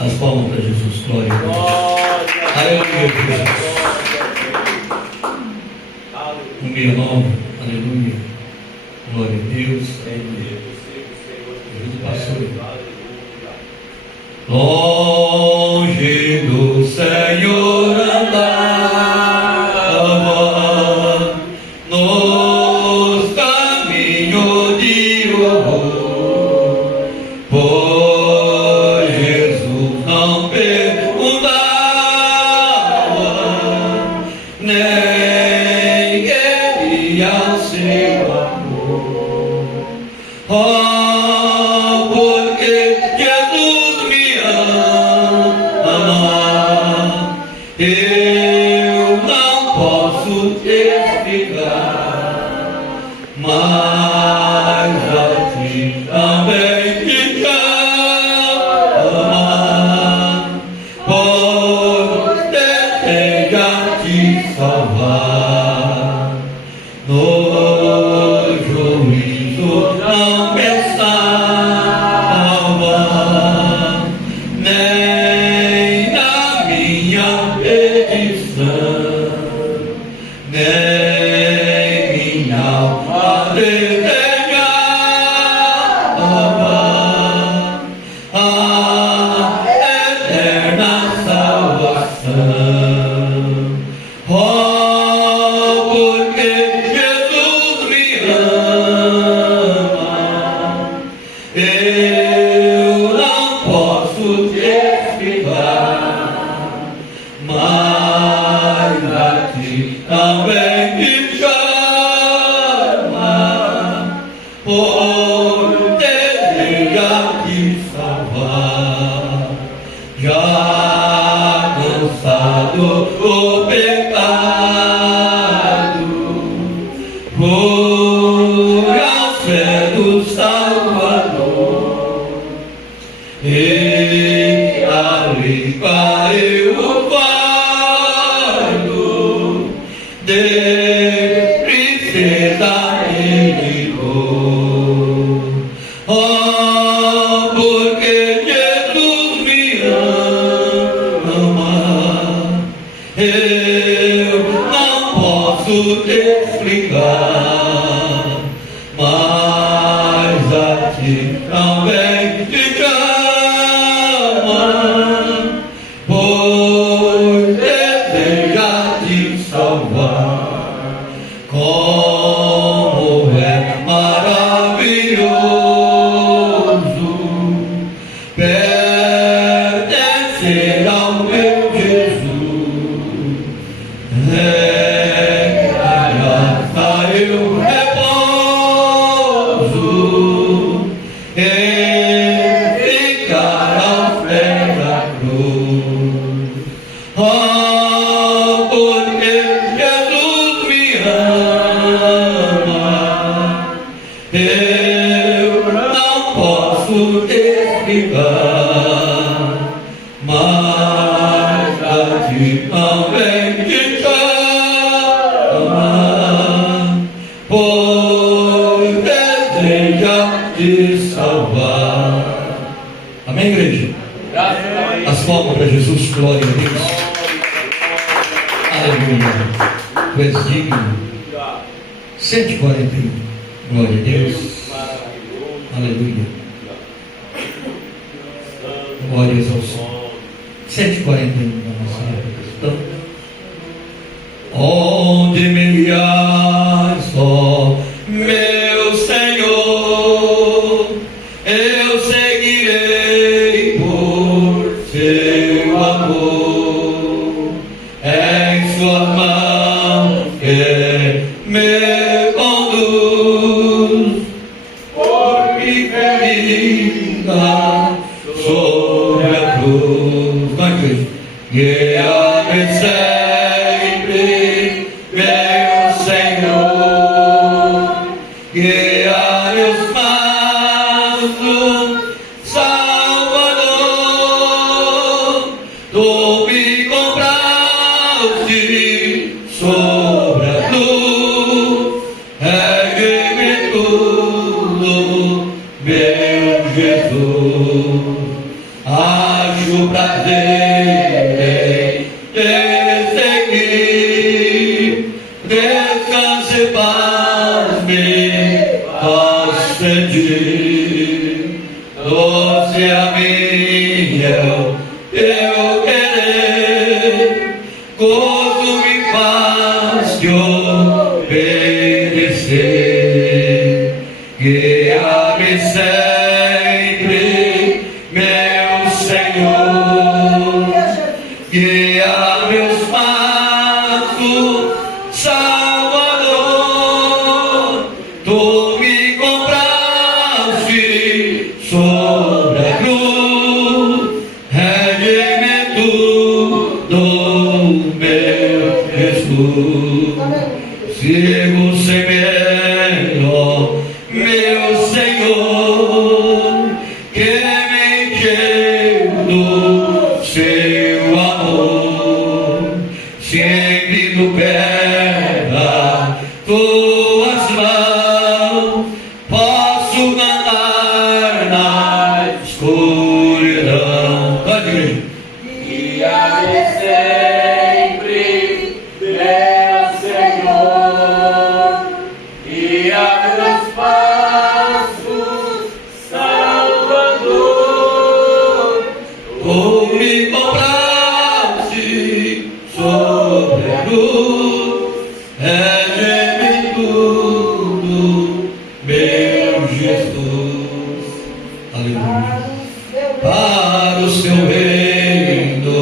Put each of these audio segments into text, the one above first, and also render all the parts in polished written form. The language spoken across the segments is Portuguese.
As palmas para Jesus, glória a Deus. Aleluia, Jesus. No meu nome, aleluia, glória a Deus. Jesus passou. Longe do Senhor andava nos caminhos de horror, pois Jesus não perguntava, nem queria seu amor. Oh, porque Jesus me ama, eu não posso explicar, mas a ti também te ama, pois deseja te salvar. No juízo não pensava, nem na minha petição, nem minha alma desejava a eterna salvação. Oh, porque Jesus me ama, eu não posso te explicar, mas a ti também te chama, por deseja te salvar. Já cansado o pecado, por a fé do Salvador, e ali caiu o fardo de tristeza e de dor. Oh, porque Jesus me ama, eu não posso te explicar, mas a ti também te chama, pois deseja te salvar. Como é maravilhoso pertencer ao meu Jesus. Graça eu repouso em ficar aos pés da cruz. Oh, porque Jesus me ama, eu não posso explicar, mas a ti também te chama, pois deseja te salvar. Amém, igreja? As palmas para Jesus, glória a Deus. Aleluia. Tu és digno. 141. Glória a Deus. Aleluia. Glórias ao Senhor. 141 na nossa época cristã. Onde me guias, ó meu Senhor, eu seguirei por seu amor. Em suas mãos que me conduz, porque ferida sobre a cruz. Guia-me sempre, meu Senhor, guia meus passos, Salvador. acho prazer em te seguir. Descanse, paz, me faz sentir. Doce a mim, teu querer, gozo me faz te obedecer. Guia-me sempre, meu Senhor, guia meus passos, Salvador. Tu me compraste sobre a cruz, redime tudo, meu Jesus. Sigo sem medo, meu Senhor, que me encheu do seu amor. Sempre no pé das tuas mãos posso andar na escuridão. Pode ir. Guia-me sempre, meu Senhor, guia meus passos, Salvador. Tu me compraste sobre a cruz, redime tudo, meu Jesus. Aleluia. Para o seu reino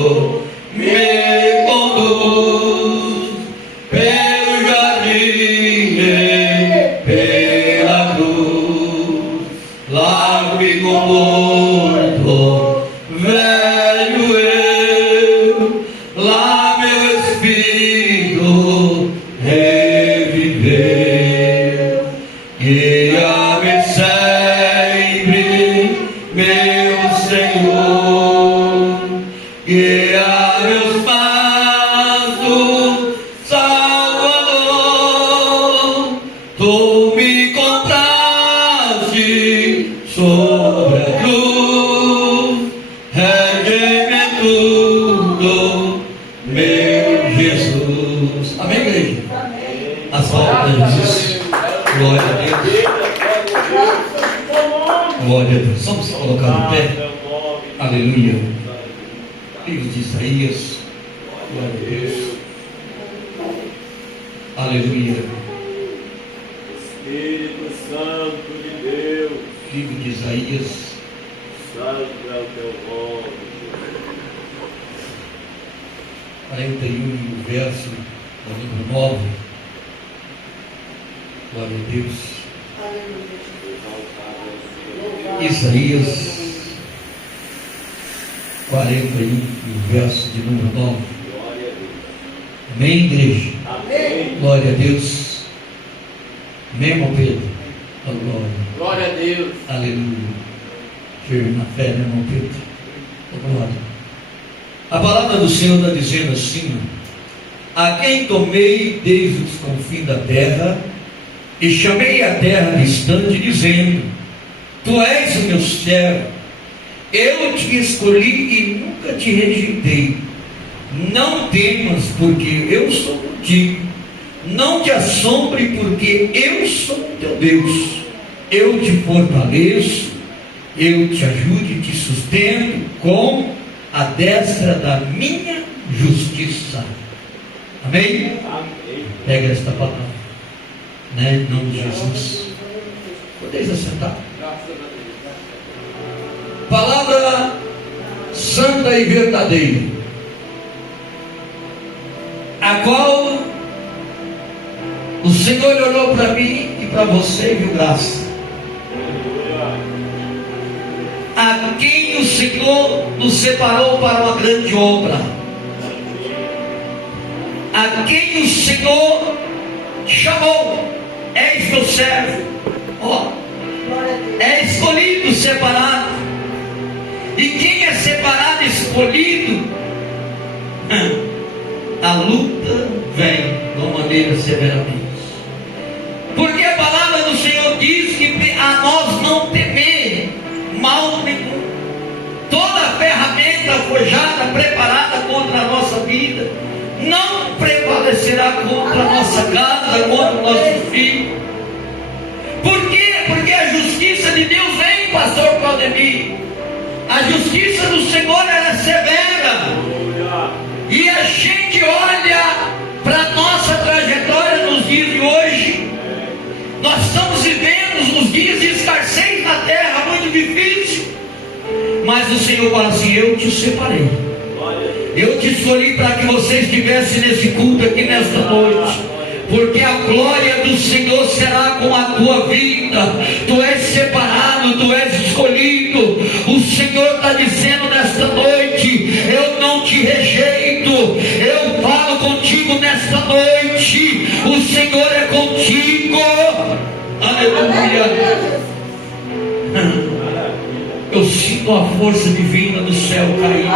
me conduz, pelo jardim e pela cruz. Largo-me conforto, velho eu, lá meu espírito reviveu. Guia-me sempre, meu Senhor, guia meus passos, Salvador. Tu me compraste sobre a cruz, redime tudo, meu Jesus. Amém, igreja? As palavras de Jesus. Glória a Deus. Glória a Deus. Vamos colocar o pé. Aleluia. Livro de Isaías. Glória a Deus. Aleluia. Espírito Santo de Deus, Livro de Isaías. santo é o teu nome. 41, verso do livro 9. Glória a Deus. Isaías 41, verso de número 9. Amém, igreja? Amém. Glória a Deus. Amém, irmão Pedro? A glória. Glória a Deus. Aleluia. Firme na fé, né, irmão Pedro? A glória. A palavra do Senhor está dizendo assim: a quem tomei desde os confins da terra e chamei a terra distante, dizendo: tu és o meu servo, eu te escolhi e nunca te rejeitei. Não temas, porque eu sou contigo. Não te assombre, porque eu sou o teu Deus. Eu te fortaleço, eu te ajudo e te sustento com a destra da minha justiça. Amém? Amém. Pega esta palavra, né, em nome de Jesus. Podeis assentar. Palavra santa e verdadeira, a qual o Senhor olhou para mim e para você e viu graça. A quem o Senhor nos separou para uma grande obra, a quem o Senhor chamou: és meu servo, ó, é escolhido, separado. E quem é separado, escolhido, a luta vem de uma maneira severamente. Porque a palavra do Senhor diz que a nós não temer mal nenhum. Toda ferramenta A justiça do Senhor é severa. E a gente olha para a nossa trajetória nos dias de hoje. Nós estamos vivendo uns dias de escassez na terra, muito difícil. Mas o Senhor fala assim: eu te separei. Eu te escolhi para que você estivesse nesse culto aqui nesta noite. Porque a glória do Senhor será com a tua vida. Tu és separado, tu és escolhido. O Senhor está dizendo nesta noite: eu não te rejeito, eu falo contigo nesta noite. O Senhor é contigo. Aleluia. Eu sinto a força divina do céu caindo.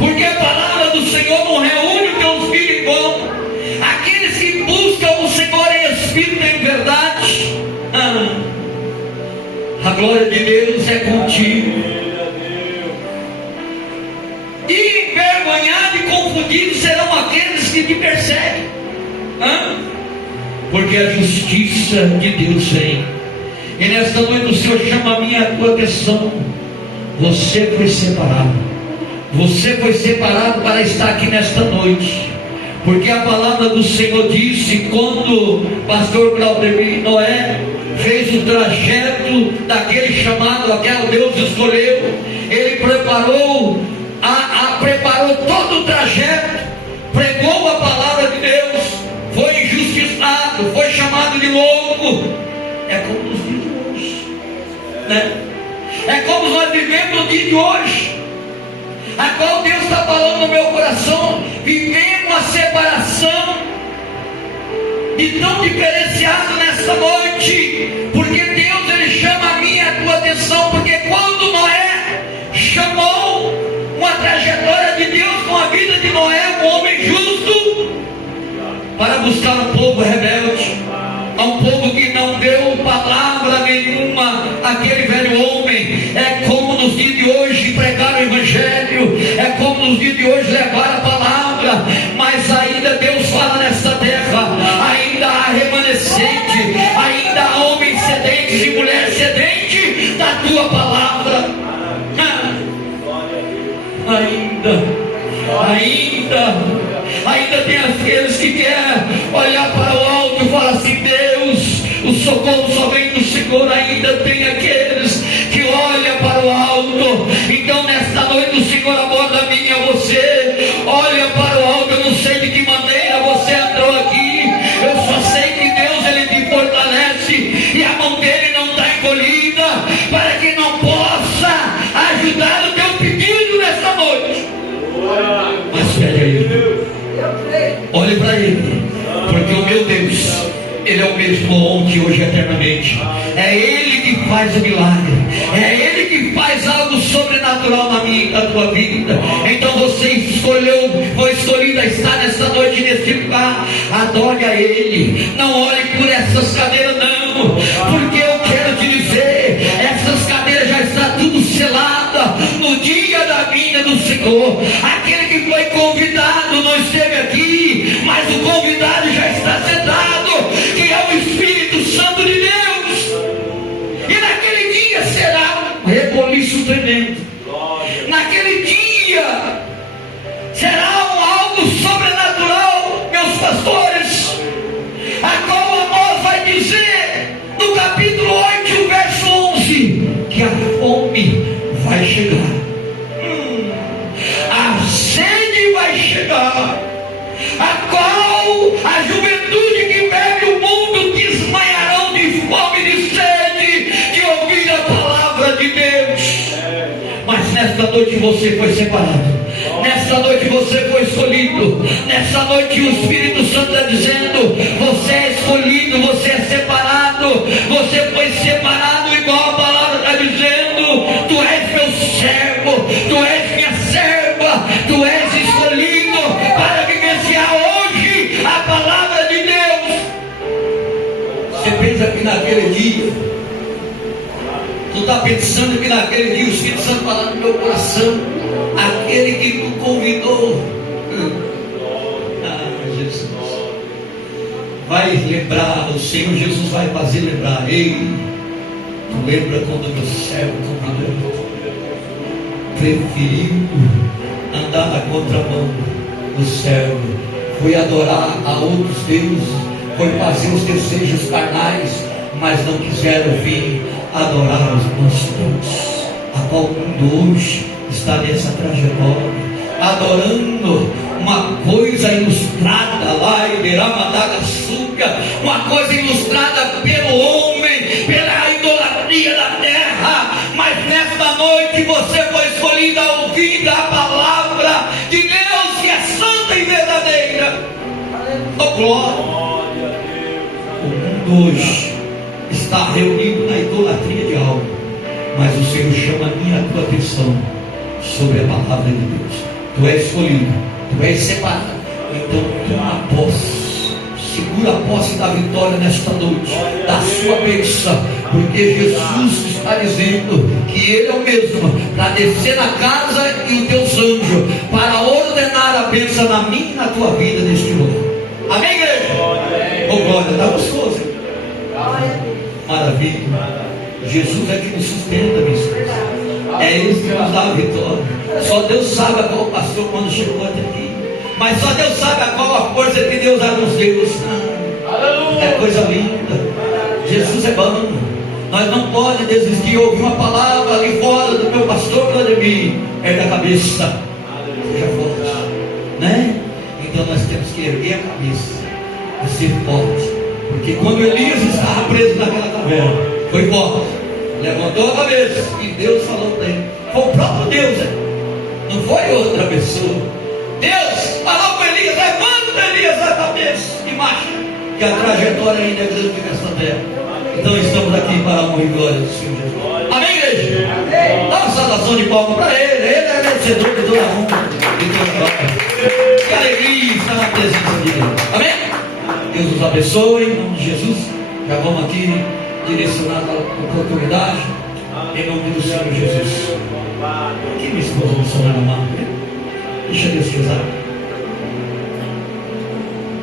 Porque a palavra do Senhor não reúne o teu espírito em vão. Aqueles que buscam o Senhor em espírito e em verdade, a glória de Deus é contigo. E envergonhados e confundidos serão aqueles que te perseguem, porque a justiça de Deus vem. E nesta noite o Senhor chama a minha e a tua atenção. Você foi separado. Você foi separado para estar aqui nesta noite. Porque a palavra do Senhor disse, quando o pastor Claudemir Noé fez o trajeto daquele chamado, aquele Deus escolheu, ele preparou todo o trajeto, pregou a palavra de Deus, foi injustiçado, foi chamado de louco. É como nos dias de hoje, né? É como nós vivemos no dia de hoje, a qual Deus está falando no meu coração. Vivemos a separação e tão diferenciado nesta noite, porque Deus ele chama a minha e a tua atenção. Porque quando Noé chamou uma trajetória de Deus com a vida de Noé, um homem justo, para buscar um povo rebelde, a um povo que não deu palavra nenhuma àquele velho homem. É como nos dias de hoje pregar o evangelho, é como nos dias de hoje levar a palavra, mas ainda Deus fala nesta terra, ainda há remanescente, ainda há homens sedentes e mulheres sedentes da tua palavra. Ainda tem aqueles que querem olhar para o alto e falar assim: Deus, o socorro só vem do Senhor. Ainda tem aqueles que olham para o alto. Então nesta noite o Senhor aborda a mim e a você. Olha para o alto. Eu não sei de que maneira você entrou aqui, eu só sei que Deus ele te fortalece e a mão dele não está encolhida, para que não possa ajudar o teu pedido nesta noite. Mas espere aí, olhe para ele, porque o meu Deus, ele é o mesmo ontem, hoje e eternamente. É ele que faz o milagre, é ele que faz algo sobrenatural na minha e na tua vida. Então você foi escolhido a estar nesta noite neste lugar. Adore a ele, não olhe por essas cadeiras não, porque eu quero te dizer, essas cadeiras já está tudo selada no dia da vinda do Senhor. Aquele que foi convidado não esteve aqui, mas o convidado já está sentado, que é o Espírito Santo de Deus. E naquele dia será um reboliço tremendo. Naquele dia será algo sobrenatural, meus pastores, a qual Amós vai dizer no capítulo 8, verso 11, que a fome vai chegar, a sede vai chegar, a qual a juventude que bebe o mundo desmaiarão de fome e de sede de ouvir a palavra de Deus. Mas nesta noite você foi separado, nesta noite você foi escolhido, nesta noite o Espírito Santo está dizendo: você é escolhido, você é separado, você foi separado, igual a palavra está dizendo: tu és meu servo, tu és minha serva, tu és escolhido para vivenciar hoje a palavra de Deus. Você pensa que naquele dia, tu está pensando que naquele dia o Espírito Santo falando no meu coração, aquele que tu convidou, Jesus vai lembrar, o Senhor Jesus vai fazer lembrar: ei, tu lembra quando meu servo convidou? preferiu andar na contramão do servo, foi adorar a outros deuses, foi fazer os desejos carnais, mas não quiseram vir adorar os nossos Deus, a qual o mundo hoje está nessa trajetória, adorando uma coisa ilustrada lá em Beramadagassuca, uma coisa ilustrada pelo homem, pela idolatria da terra. Mas nesta noite você foi escolhido a ouvir a palavra de Deus, que é santa e verdadeira. Oh, glória! O mundo hoje está reunido na idolatria de algo, mas o Senhor chama a minha e a tua atenção sobre a palavra de Deus. Tu és escolhido, tu és separado, então toma posse, segura a posse da vitória nesta noite, da sua bênção, porque Jesus está dizendo que Ele é o mesmo para descer na casa e os teus anjos, para ordenar a bênção na minha e na tua vida neste lugar. Amém, igreja? Oh, glória, está gostoso, hein? Maravilha. Jesus é que nos sustenta, meu Senhor. É Ele que nos dá a vitória. Só Deus sabe a qual pastor quando chegou até aqui. Mas só Deus sabe a qual a força que Deus dá nos Deus. É coisa linda. Jesus é bom. Nós não podemos desistir de ouvir uma palavra ali fora do meu pastor Vladimir. Ergue a cabeça. Seja forte. Né? Então nós temos que erguer a cabeça e ser forte. Porque quando Elias estava preso naquela caverna, foi forte, levantou a cabeça e Deus falou para ele. Foi o próprio Deus, né? Não foi outra pessoa. Deus falou para Elias: levanta Elias a cabeça e marcha, que a trajetória ainda é grande nessa terra. Então estamos aqui para a honra e glória do Senhor Jesus. Amém, igreja? Amém. Dá uma saudação de palmas para Ele. Ele é vencedor de toda a honra e toda a glória. Que alegria estar na presença de Deus. Amém? Deus nos abençoe em nome de Jesus. Já vamos aqui direcionar a oportunidade em nome do Senhor Jesus. Que minha esposa me sonar na mão, né? Deixa Deus te usar.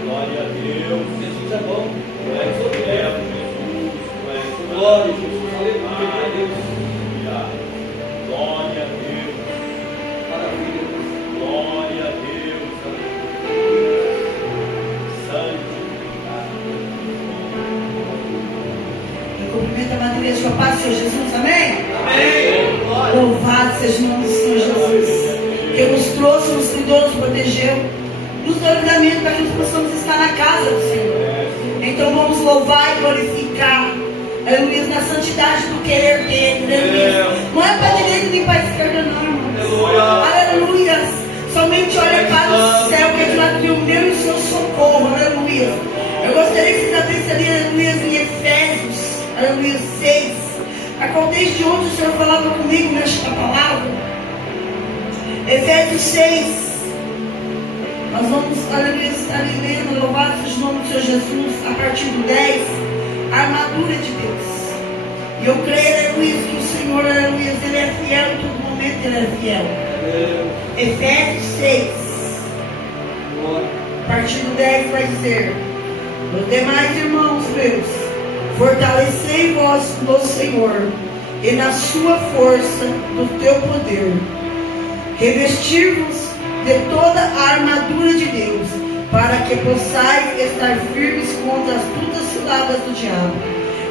Glória a Deus. Jesus é bom. Glória a Jesus. Glória a Jesus. Aleluia. Glória a Deus. Maravilha. Glória a Deus. Cumprimento a madrinha de sua paz, Senhor Jesus, amém? Amém. Louvado seja o nome do Senhor Jesus, que nos trouxe, nos cuidou, nos protegeu, nos deu livramento para que nós possamos estar na casa do Senhor. Então vamos louvar e glorificar, aleluia, na santidade do querer dele, aleluia. Não é para a direita nem para a esquerda, não, irmãos. Aleluia. Somente olha para o céu, que é de lá que o meu e o seu socorro, aleluia. Eu gostaria que vocês abrissem ali, aleluia, em Efésios, aleluia, 6. A qual desde onde o Senhor falava comigo nesta palavra. Efésios 6. Nós vamos, aleluia, estar lendo, louvado seja o nome do Senhor Jesus, a partir do 10, a armadura de Deus. E eu creio, aleluia, que o Senhor, aleluia, Ele é fiel em todo momento, Ele é fiel. Efésios 6, a partir do 10 vai dizer: os demais irmãos meus, fortalecei vós no Senhor e na sua força do teu poder. Revestir-vos de toda a armadura de Deus, para que possais estar firmes contra as astutas ciladas do diabo.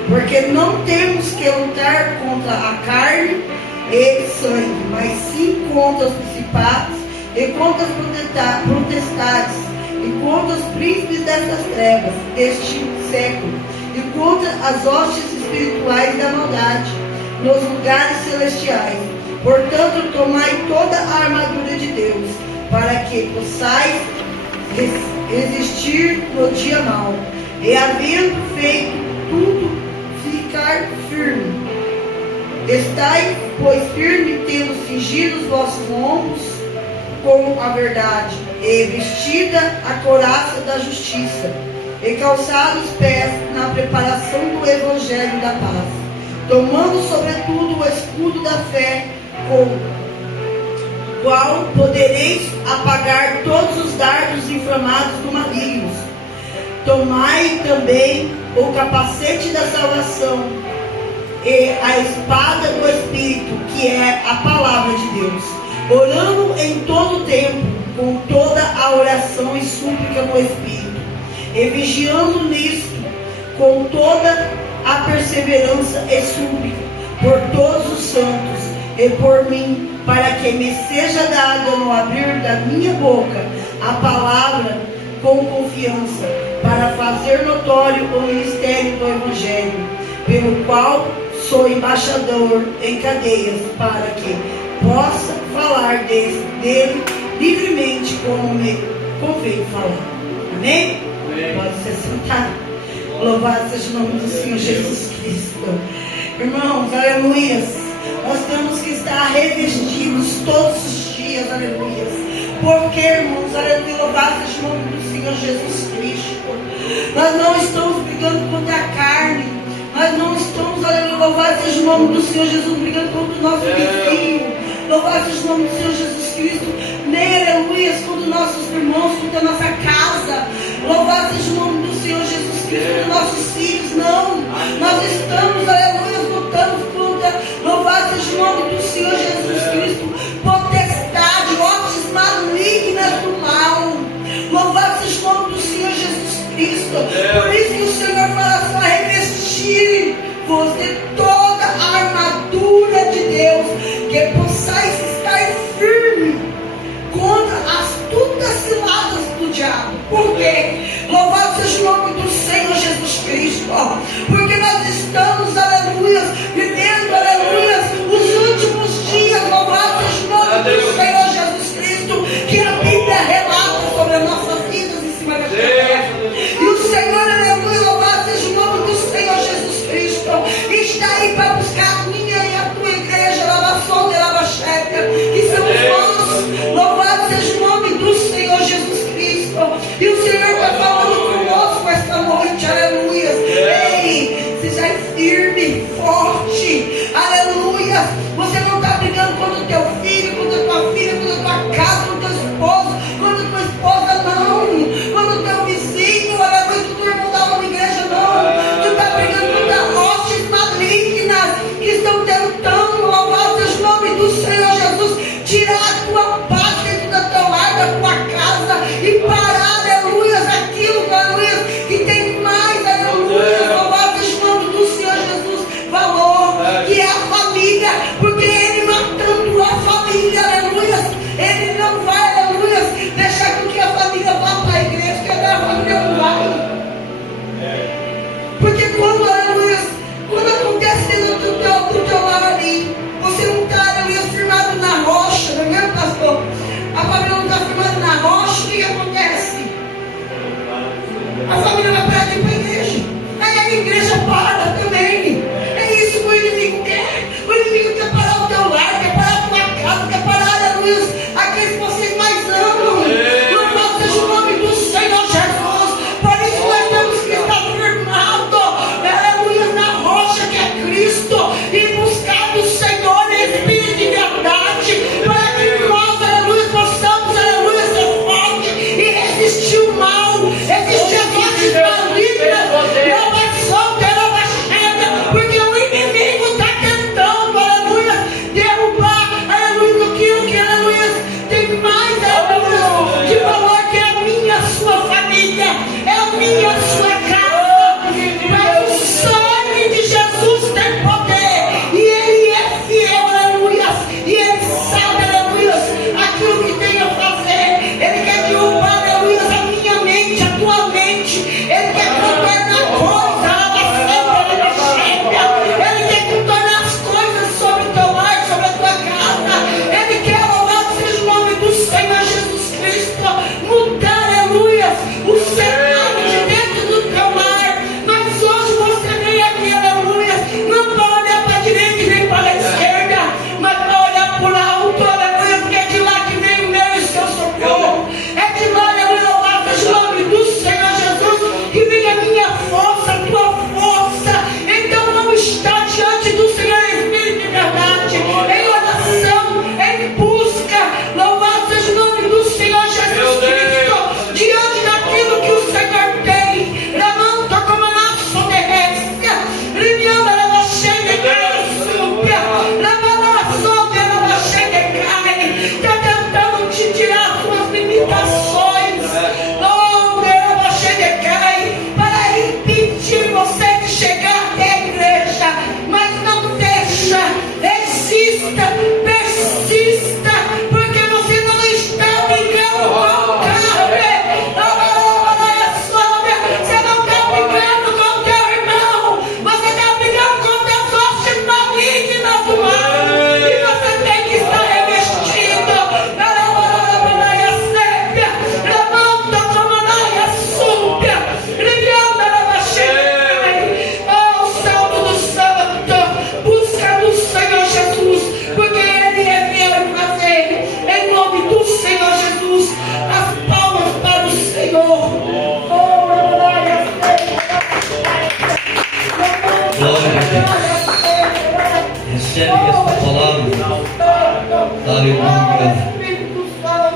Porque não temos que lutar contra a carne e sangue, mas sim contra os principados e contra as potestades e contra os príncipes destas trevas, deste século, e contra as hostes espirituais da maldade nos lugares celestiais. Portanto, tomai toda a armadura de Deus, para que possais resistir no dia mau, e havendo feito tudo, ficar firme. Estai, pois, firme, tendo cingido os vossos lombos com a verdade, e vestida a couraça da justiça, e calçados os pés na preparação do evangelho da paz, tomando sobretudo o escudo da fé, com o qual podereis apagar todos os dardos inflamados do maligno. Tomai também o capacete da salvação e a espada do Espírito, que é a palavra de Deus, orando em todo tempo, com toda a oração e súplica no Espírito, e vigiando nisto, com toda a perseverança e súplica, por todos os santos, e por mim, para que me seja dada no abrir da minha boca a palavra com confiança, para fazer notório o ministério do Evangelho, pelo qual sou embaixador em cadeias, para que possa falar dele livremente, como me convém falar. Amém? Pode se sentar. Louvado seja o nome do Senhor Jesus Cristo. Irmãos, aleluias. Nós temos que estar revestidos todos os dias, aleluias. Porque, irmãos, aleluia, louvado seja o nome do Senhor Jesus Cristo. Nós não estamos brigando contra a carne. Nós não estamos, aleluia, louvado seja o nome do Senhor Jesus, brigando contra o nosso vizinho. Louvado seja o nome do Senhor Jesus Cristo. Nem, aleluia, contra nossos irmãos, contra a nossa casa. Louvado seja o nome do Senhor Jesus Cristo, contra nossos filhos. Não. Nós estamos, aleluia, lutando contra, louvado seja o nome do Senhor Jesus Cristo, potestade, obras malignas do mal. Louvado seja o nome do Senhor Jesus Cristo. Por isso que o Senhor fala assim: revestir-vos de toda a armadura de Deus, que possais estar firme contra as astutas ciladas do diabo. Por quê? Louvado seja o nome do Senhor Jesus Cristo. Porque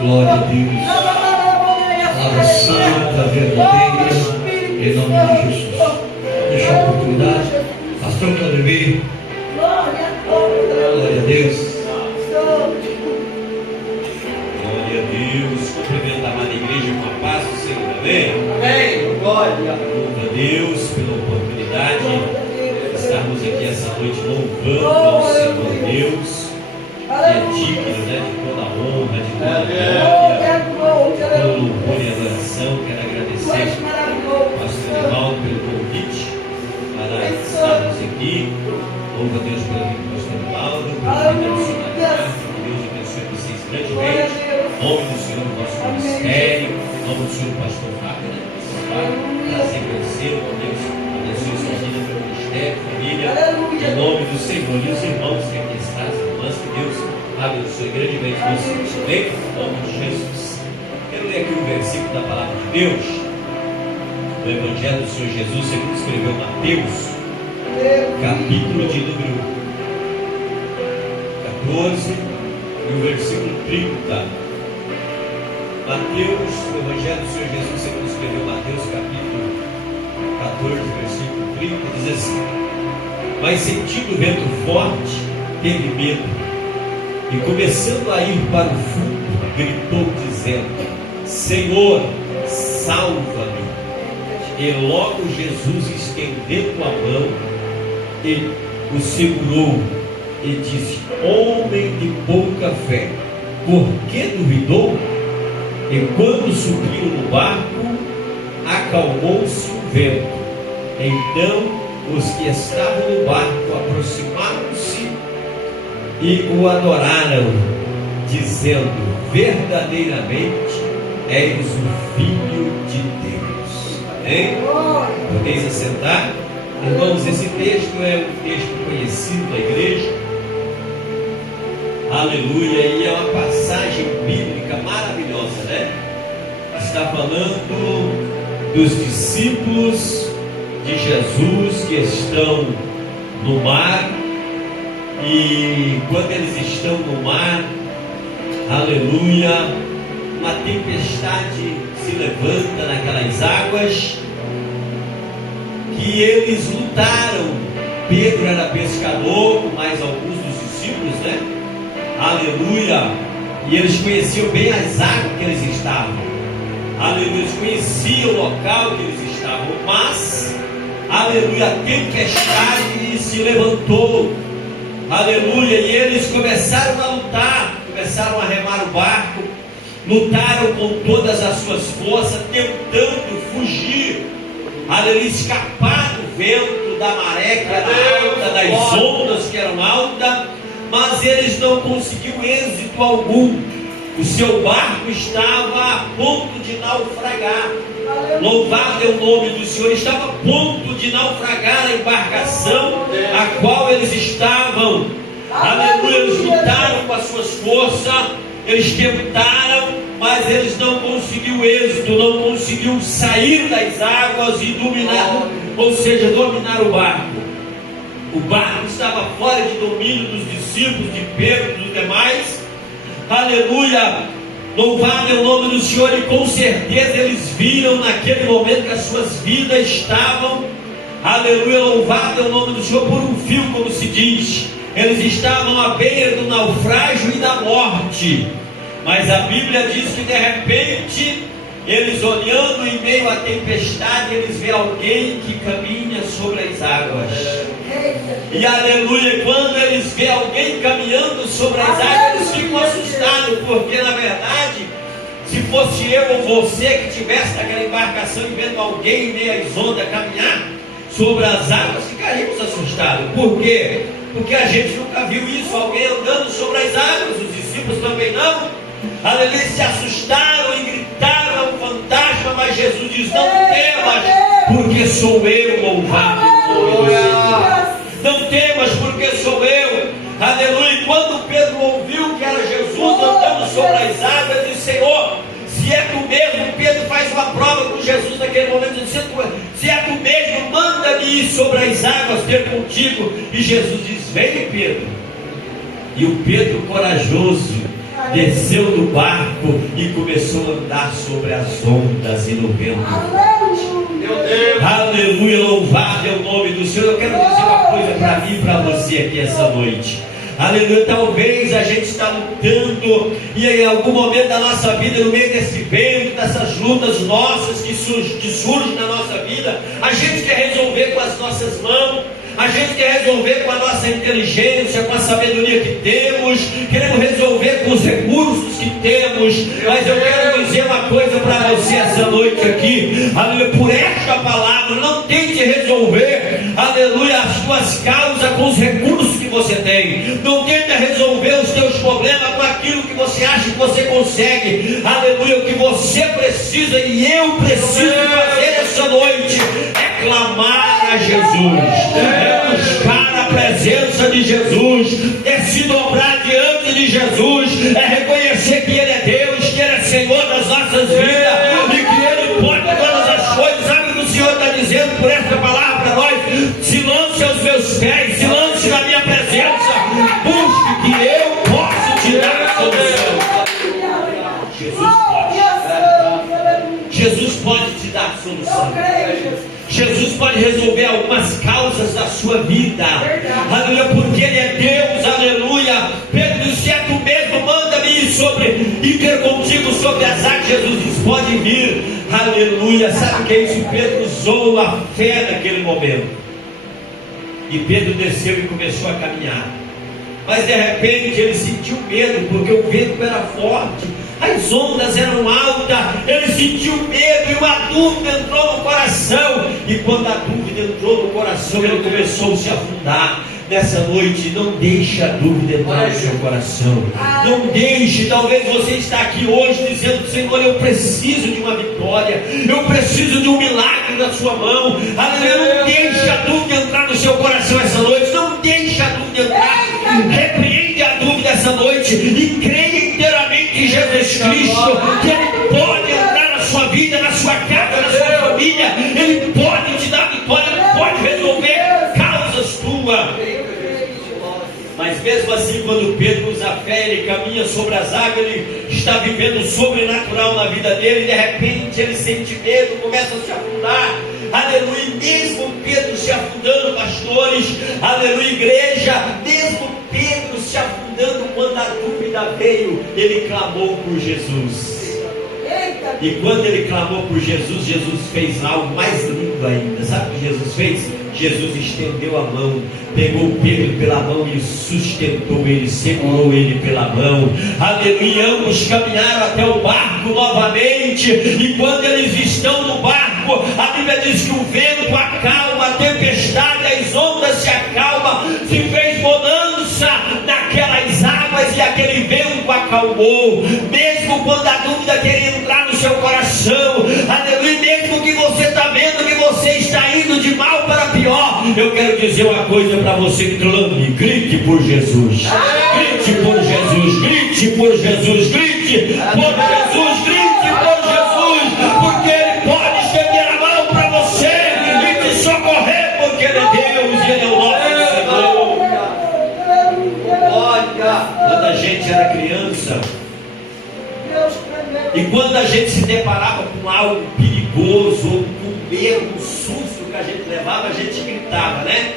Glória a Deus. Palavra santa, verdadeira, em nome de Jesus. Deixa a oportunidade. Pastor Claudemir. Glória a Deus. Glória a Deus. Cumprimento a amada igreja com a paz do Senhor. Amém? Amém. Glória. Louva a Deus pela oportunidade de estarmos aqui essa noite louvando ao Senhor Deus, que é digno, né, de toda a honra, de toda a glória, de todo louvor e adoração. Quero agradecer ao pastor Evaldo pelo convite para estarmos aqui. Louva a Deus pela vida do pastor Evaldo, pela vida do senhor Nath, que Deus abençoe vocês grandemente. Em nome do Senhor, no nosso ministério, em nome do Senhor, pastor Fábio, né? Prazer conhecê-lo, Deus abençoe sua vida, pelo ministério, família, em nome do Senhor. E os irmãos que aqui estão, as irmãs, que Deus abençoe grandemente vocês. Bem, em nome de Jesus. Quero ler aqui um versículo da palavra de Deus, do Evangelho do Senhor Jesus, segundo escreveu Mateus, capítulo de número 14 e o versículo 30. Mateus, o Evangelho do Senhor Jesus, segundo escreveu Mateus, capítulo 14, versículo 30, diz assim: mas sentindo o vento forte, teve medo, e começando a ir para o fundo, gritou dizendo: Senhor, salva-me. E logo Jesus, estendendo a mão, e o segurou e disse: homem de pouca fé, por que duvidou? E quando subiu no barco, acalmou-se o vento. Então os que estavam no barco aproximaram-se e o adoraram, dizendo: verdadeiramente és o Filho de Deus. Amém? Podeis assentar? Irmãos, esse texto é um texto conhecido da igreja. Aleluia, e é uma passagem bíblica maravilhosa, né? Está falando dos discípulos de Jesus que estão no mar, e quando eles estão no mar, aleluia, uma tempestade se levanta naquelas águas, que eles lutaram. Pedro era pescador, com mais alguns dos discípulos, né? Aleluia, e eles conheciam bem as águas que eles estavam, aleluia, eles conheciam o local que eles estavam, mas, aleluia, a tempestade se levantou, aleluia, e eles começaram a lutar, começaram a remar o barco, lutaram com todas as suas forças, tentando fugir, aleluia, escapar do vento, da maré que era alta, das ondas que eram altas, mas eles não conseguiram êxito algum. O seu barco estava a ponto de naufragar. Louvado é o nome do Senhor. Estava a ponto de naufragar a embarcação a qual eles estavam. Aleluia, eles lutaram com as suas forças, eles tentaram, mas eles não conseguiram êxito, não conseguiram sair das águas e dominar, ou seja, dominar o barco. O barco estava fora de domínio dos discípulos, de Pedro e dos demais. Aleluia, louvado é o nome do Senhor. E com certeza eles viram naquele momento que as suas vidas estavam, aleluia, louvado é o nome do Senhor, por um fio, como se diz. Eles estavam à beira do naufrágio e da morte. Mas a Bíblia diz que de repente, eles olhando em meio à tempestade, eles veem alguém que caminha sobre as águas. E aleluia, quando eles veem alguém caminhando sobre as águas, eles ficam assustados, porque na verdade, se fosse eu ou você que estivesse naquela embarcação e vendo alguém em meio às ondas caminhar sobre as águas, ficaríamos assustados. Por quê? Porque a gente nunca viu isso, alguém andando sobre as águas, os discípulos também não. Aleluia, se assustaram e gritaram: é um fantasma, mas Jesus diz: não temas, porque sou eu, louvado em nome do Senhor. Não temas, porque sou eu. Aleluia, e quando Pedro ouviu que era Jesus andando sobre as águas, ele disse: Senhor, se é tu mesmo, Pedro faz uma prova com Jesus naquele momento, dizendo: se é tu mesmo, manda-me ir sobre as águas, ter contigo. E Jesus diz: vem, Pedro. E o Pedro corajoso, desceu do barco e começou a andar sobre as ondas e no vento. Aleluia, louvado é o nome do Senhor. Eu quero dizer uma coisa para mim e para você aqui essa noite. Aleluia, talvez a gente está lutando e em algum momento da nossa vida, no meio desse vento, dessas lutas nossas que surgem na nossa vida, a gente quer resolver com as nossas mãos, a gente quer resolver com a nossa inteligência, com a sabedoria que temos, queremos resolver com os recursos que temos, mas eu quero dizer uma coisa para você essa noite aqui, aleluia, por esta palavra, não tente resolver, aleluia, as tuas causas com os recursos que você tem, não tente resolver os teus problemas com aquilo que você acha que você consegue, aleluia, o que você precisa e eu preciso fazer essa noite é clamar a Jesus, é buscar a presença de Jesus, é se dobrar diante de Jesus, é reconhecer que Ele é Deus, que Ele é Senhor das nossas vidas e que Ele pode todas as coisas. Sabe o que o Senhor está dizendo por esta palavra para nós? Se lance aos meus pés, se lance na minha presença, busque que eu posso te dar a solução. Jesus pode te dar a solução. Jesus pode resolver algumas causas da sua vida, aleluia, porque Ele é Deus, aleluia. Pedro disse: é tu mesmo, manda-me ir ter contigo sobre as águas. Jesus disse: pode vir, aleluia. Sabe o que é isso? Pedro usou a fé naquele momento, e Pedro desceu e começou a caminhar, mas de repente ele sentiu medo, porque o vento era forte, as ondas eram altas, ele sentiu medo e uma dúvida entrou no coração, e quando a dúvida entrou no coração, ele começou a se afundar. Nessa noite, não deixe a dúvida entrar no seu coração, não deixe. Talvez você está aqui hoje dizendo: Senhor, eu preciso de uma vitória, eu preciso de um milagre na sua mão, aleluia. Não deixe a dúvida entrar no seu coração essa noite, não deixe a dúvida entrar, repreende a dúvida essa noite e creia inteiramente em Jesus Cristo, que Ele pode entrar na sua vida, na sua casa, na sua família, Ele pode te dar vitória, Ele pode resolver causas tuas. Mas mesmo assim, quando Pedro usa a fé, ele caminha sobre as águas, ele está vivendo o sobrenatural na vida dele, e de repente ele sente medo, começa a se afundar, aleluia. Mesmo Pedro se afundando, pastores, aleluia, igreja, mesmo Pedro se afundando, quando a dúvida veio, ele clamou por Jesus. E quando ele clamou por Jesus, Jesus fez algo mais lindo ainda. Sabe o que Jesus fez? Jesus estendeu a mão, pegou Pedro pela mão e sustentou ele, segurou ele pela mão, aleluia. Ambos caminharam até o barco novamente, e quando eles estão no barco, a Bíblia diz que o vento acalma, a tempestade, as ondas se acalmam, se fez bonança naquelas águas e aquele vento acalmou. Mesmo quando a dúvida queria entrar no seu coração, aleluia, mesmo que você está vendo que você está indo de mal para pior, eu quero dizer uma coisa para você que clame: grite por Jesus, grite por Jesus, grite por Jesus, grite por Jesus, grite por Jesus, porque Ele pode estender a mão para você e te socorrer, porque Ele é Deus e Ele é o nosso Senhor. Olha, quando a gente era criança, e quando a gente se deparava com algo perigoso, ou com medo, um susto que a gente levava, a gente gritava, né?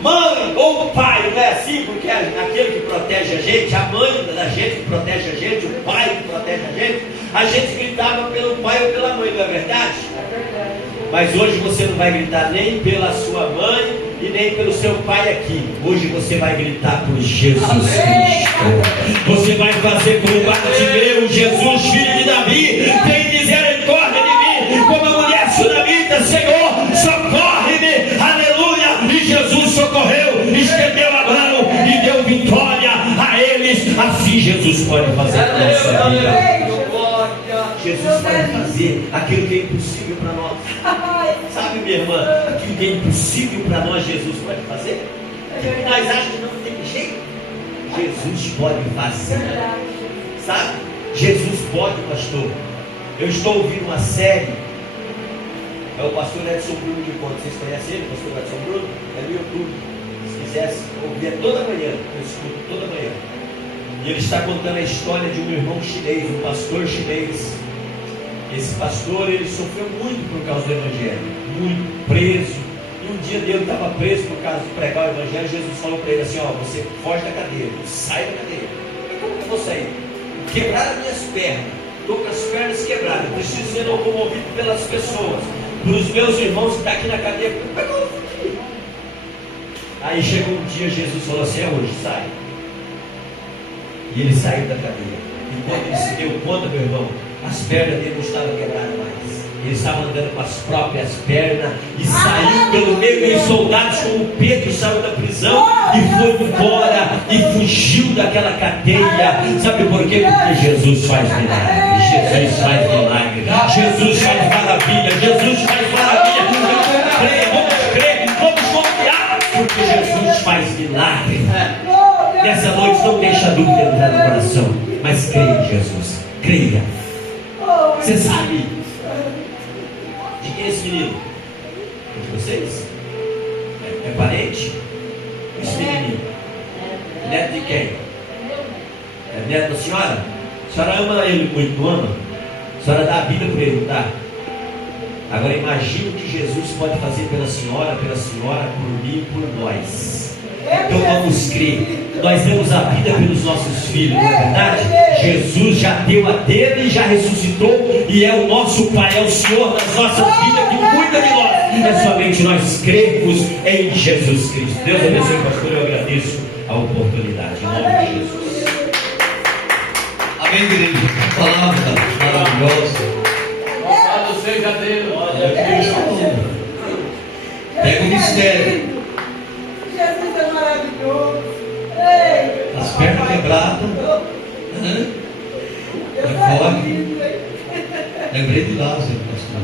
Mãe ou pai, não é assim? Porque aquele que protege a gente, a mãe da gente que protege a gente, o pai que protege a gente gritava pelo pai ou pela mãe, não é verdade? Mas hoje você não vai gritar nem pela sua mãe e nem pelo seu pai aqui. Hoje você vai gritar por Jesus Cristo. Você vai fazer como Bartimeu: Jesus, filho de Davi, tem misericórdia de mim. Como a mulher sunamita: Senhor, socorre-me, aleluia. E Jesus socorreu, estendeu a mão e deu vitória a eles. Assim Jesus pode fazer na nossa vida. Jesus pode fazer aquilo que é impossível para nós. Sabe, minha irmã, aquilo que é impossível para nós, Jesus pode fazer. Aquilo que nós achamos que não tem jeito, Jesus pode fazer. Sabe? Jesus pode, pastor. Eu estou ouvindo uma série. É o pastor Edson Bruno de Conta. Vocês conhecem ele, pastor Edson Bruno? É no YouTube. Se quisesse ouvir, é toda manhã. Eu escuto toda manhã. E ele está contando a história de um irmão chinês, um pastor chinês. Esse pastor, ele sofreu muito por causa do evangelho, muito, preso. E um dia dele estava preso por causa de pregar o evangelho. Jesus falou para ele assim: ó, você foge da cadeia, sai da cadeia. E como que eu vou sair? Quebraram minhas pernas, estou com as pernas quebradas, eu preciso ser locomovido pelas pessoas, pelos meus irmãos que estão aqui na cadeia. Como é que eu vou fugir? Aí chegou um dia, Jesus falou assim: é hoje, sai. E ele saiu da cadeia. E quando ele se deu conta, meu irmão, as pernas dele não estavam quebradas mais. Ele estava andando com as próprias pernas e saiu pelo meio dos soldados, como Pedro saiu da prisão e foi embora e fugiu daquela cadeia. Sabe por quê? Porque Jesus faz milagre. Jesus faz milagre. Jesus faz maravilha. Jesus faz maravilha. Vamos crer, vamos confiar, porque Jesus faz milagre. Nessa noite não deixa a dúvida entrar no coração, mas creia em Jesus. Creia. Você sabe de quem é esse menino? De vocês? É parente? Esse menino? Neto de quem? É neto da senhora? A senhora ama ele muito, não ama? A senhora dá a vida por ele, não dá? Agora imagine o que Jesus pode fazer pela senhora, por mim e por nós. Então vamos crer. Nós damos a vida pelos nossos filhos, não é verdade? Jesus já deu a dele, já ressuscitou e é o nosso Pai, é o Senhor das nossas vidas que cuida de nós. É somente nós cremos em Jesus Cristo. Deus abençoe, pastor. Eu agradeço a oportunidade. Em nome de Jesus. Amém, querido. Palavra maravilhosa. Louvado seja Deus. Pega o mistério. Jesus é maravilhoso. As pernas quebradas. Recorre. Lembrei de Lázaro, pastor.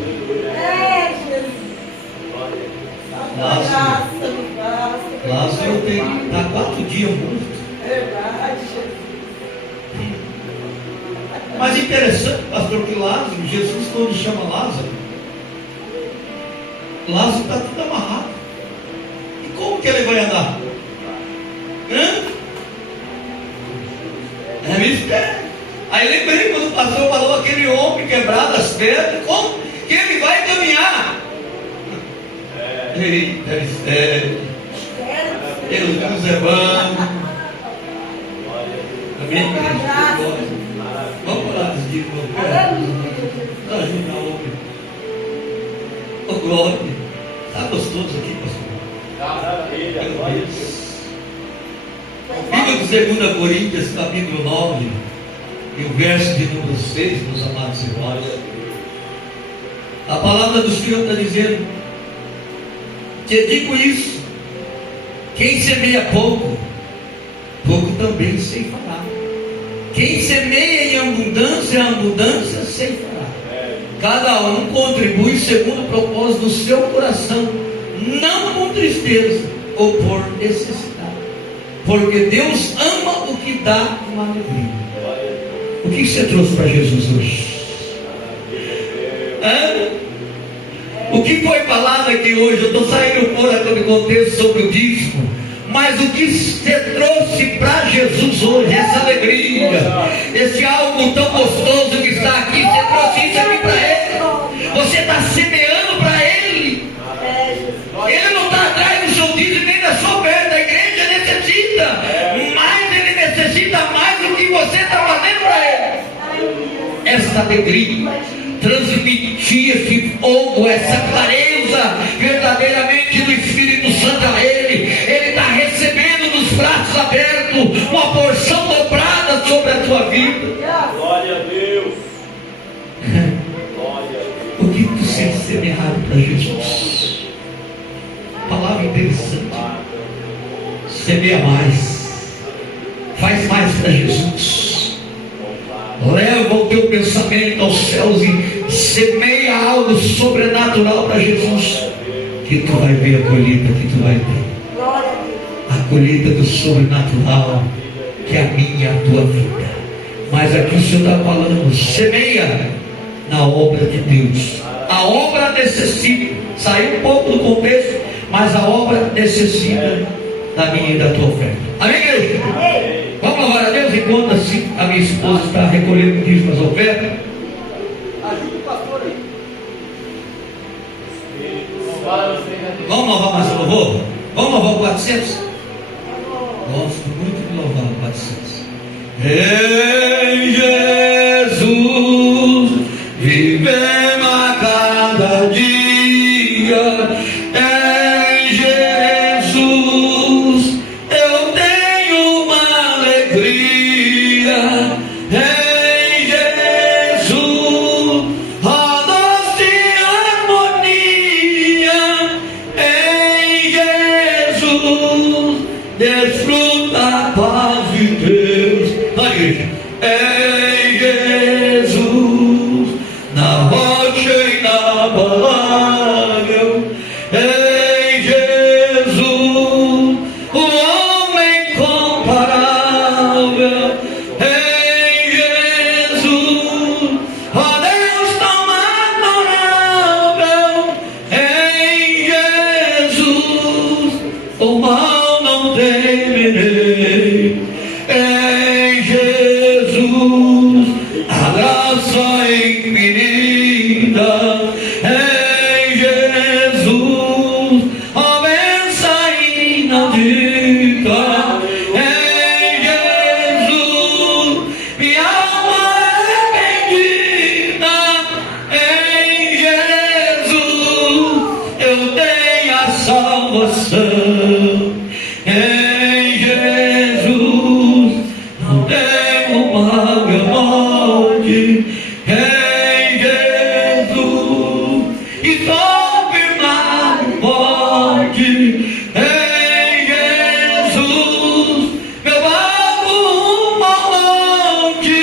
Lázaro está 4 dias morto. Mas interessante, pastor, que Lázaro, Jesus quando chama Lázaro está tudo amarrado. E como que ele vai andar? É mistério. Aí lembrei quando o pastor falou aquele homem quebrado as pernas, como que ele vai caminhar? Eita, mistério. Deus é bom. Amém, querido? Vamos lá, desdigo, ajuda o homem. Ô glória. Está gostoso aqui, pastor? Maravilha, glória a Deus. Livro de 2 Coríntios, capítulo 9, e o verso de número 6, meus amados irmãos. A palavra do Senhor está dizendo: te digo isso, quem semeia pouco, pouco também ceifará. Quem semeia em abundância, a abundância ceifará. Cada um contribui segundo o propósito do seu coração, não com tristeza ou por necessidade, porque Deus ama o que dá com alegria. O que você trouxe para Jesus hoje? O que foi falado aqui hoje? Eu estou saindo fora do contexto sobre o dízimo, mas o que você trouxe para Jesus hoje? Essa alegria, esse algo tão gostoso que está aqui, você trouxe isso aqui para Ele. Você está semeando para Ele. Ele não está atrás do seu dízimo nem da sua oferta. A igreja necessita, mas Ele necessita mais do que você está fazendo para Ele. Essa alegria, transmitir esse fogo, essa clareza verdadeiramente do Espírito Santo a Ele. Ele está recebendo dos braços abertos uma porção dobrada sobre a tua vida. Glória a Deus. Glória a Deus. O que tu sente semeado para Jesus? Palavra interessante. Semeia mais, faz mais para Jesus. Leva o teu pensamento aos céus e semeia algo sobrenatural para Jesus, que tu vai ver a colheita que tu vai ter. A colheita do sobrenatural, que é a minha e a tua vida. Mas aqui o Senhor está falando: semeia na obra de Deus. A obra necessita, saiu um pouco do contexto, mas a obra necessita da minha e da tua oferta. Amém, igreja? Vamos louvar a Deus, então. enquanto assim a minha esposa está recolhendo dízimos, ofertas, Ajuda o pastor aí. vamos louvar mais o louvor? Vamos louvar o 400? Gosto muito de louvar o 400. Em Jesus vivemos a cada dia. Em Jesus eu tenho uma alegria. Em Jesus a doce harmonia. Em Jesus desfruta a paz de Deus. Na igreja. Em Jesus, na rocha e na batalha. Em Jesus, o homem comparável. Em Jesus, ó Deus tão adorável. Em Jesus, o mal não temerei. Em Jesus, a graça infinita. Em Jesus, a bênção inaudita. Em Jesus, minha alma é bendita. Em Jesus, eu tenho a salvação. Em Jesus, não tenho mal e morte. Em Jesus, e sou firmado e forte. Em Jesus, meu barco rumo ao monte.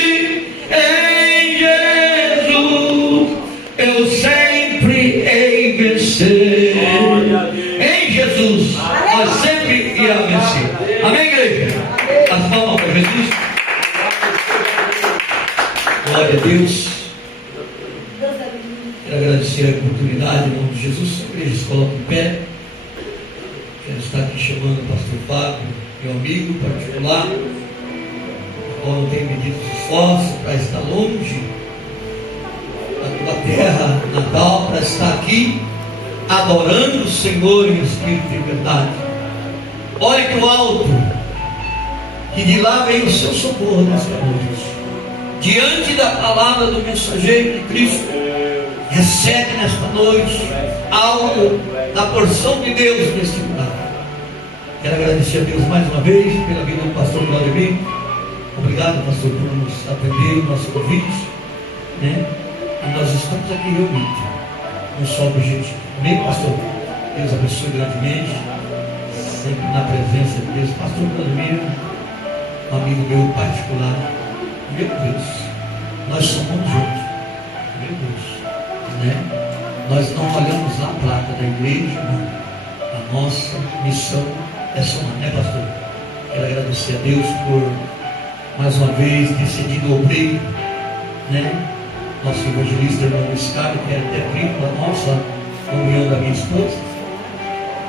Em Jesus, eu sempre hei vencer. Em Jesus, nós sempre iremos vencer. Amém, igreja? As palmas para Jesus. Glória a Deus. Quero agradecer a oportunidade em nome de Jesus. A igreja se coloca em pé. Quero estar aqui chamando o pastor Fábio, meu amigo particular, o qual não tem medido esforço para estar longe da tua terra natal, para estar aqui adorando o Senhor em espírito e verdade. Olhe para o alto, que de lá vem o seu socorro nesta noite. Diante da palavra do mensageiro de Cristo, recebe nesta noite algo da porção de Deus neste lugar. Quero agradecer a Deus mais uma vez pela vida do pastor Claudemir. Obrigado, pastor, por nos atender o nosso convite, né? E nós estamos aqui reunidos um só objetivo. Amém, pastor? Deus abençoe grandemente, sempre na presença de Deus. Pastor Claudemir, um amigo meu particular. Meu Deus, nós somos juntos. Meu Deus, né? Nós não olhamos a placa da igreja, não. A nossa missão é somar, né, pastor? Quero agradecer a Deus por mais uma vez ter cedido o obreiro, né? Nosso evangelista irmão Escário, que é até primo da nossa comunhão da minha esposa.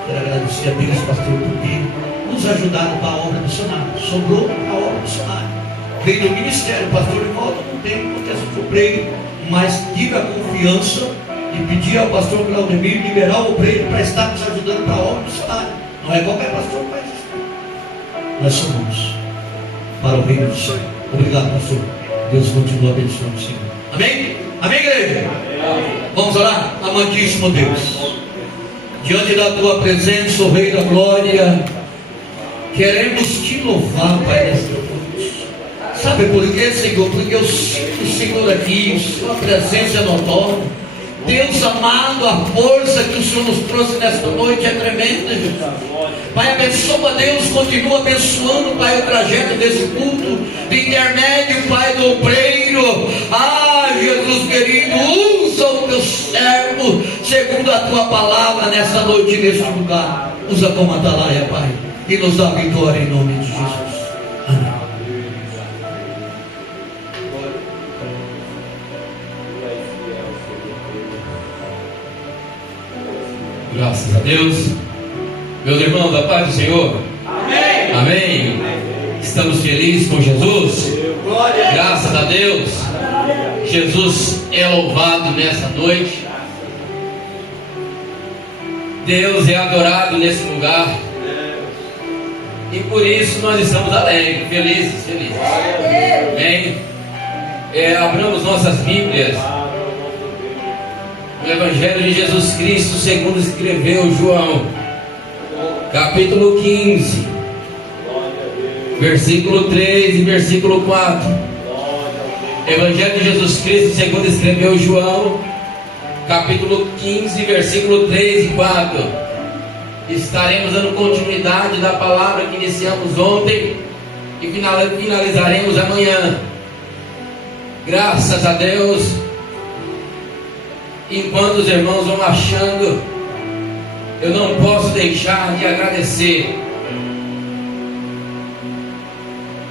Quero agradecer a Deus, pastor, por ter nos ajudado para a obra missionária. Sobrou a obra missionária. Veio do ministério, pastor, e volta com o tempo, acontece o obreiro, mas tive a confiança e pedi ao pastor Claudemir liberar o obreiro para estar nos ajudando para a obra missionária. Não é qualquer pastor que faz isso. Nós somos para o reino do céu. Obrigado, pastor. Deus continua abençoando o Senhor. Amém? Amém, igreja? Amém. Vamos orar? Amantíssimo Deus, diante da tua presença, o Rei da Glória, queremos te louvar, Pai, nesta noite. Sabe por quê, Senhor? Porque eu sinto o Senhor aqui, sua presença é notória. Deus amado, a força que o Senhor nos trouxe nesta noite é tremenda, Jesus. Pai, abençoa, Deus, continua abençoando, Pai, o trajeto desse culto, de intermédio, Pai, do obreiro. Ah, Jesus querido, usa o teu servo, segundo a tua palavra, nesta noite, neste lugar. Usa como atalaia, Pai, e nos dá vitória em nome de Jesus. Amém. Graças a Deus. Meus irmãos, da paz do Senhor. Amém. Amém. Estamos felizes com Jesus? Graças a Deus. Jesus é louvado nessa noite. Deus é adorado nesse lugar. E por isso nós estamos alegres, felizes. Amém? Abramos nossas Bíblias. O Evangelho de Jesus Cristo, segundo escreveu João, capítulo 15, versículo 3 e versículo 4. Evangelho de Jesus Cristo, segundo escreveu João, capítulo 15, versículo 3 e 4. Estaremos dando continuidade da palavra que iniciamos ontem e finalizaremos amanhã. Graças a Deus. Enquanto os irmãos vão achando, eu não posso deixar de agradecer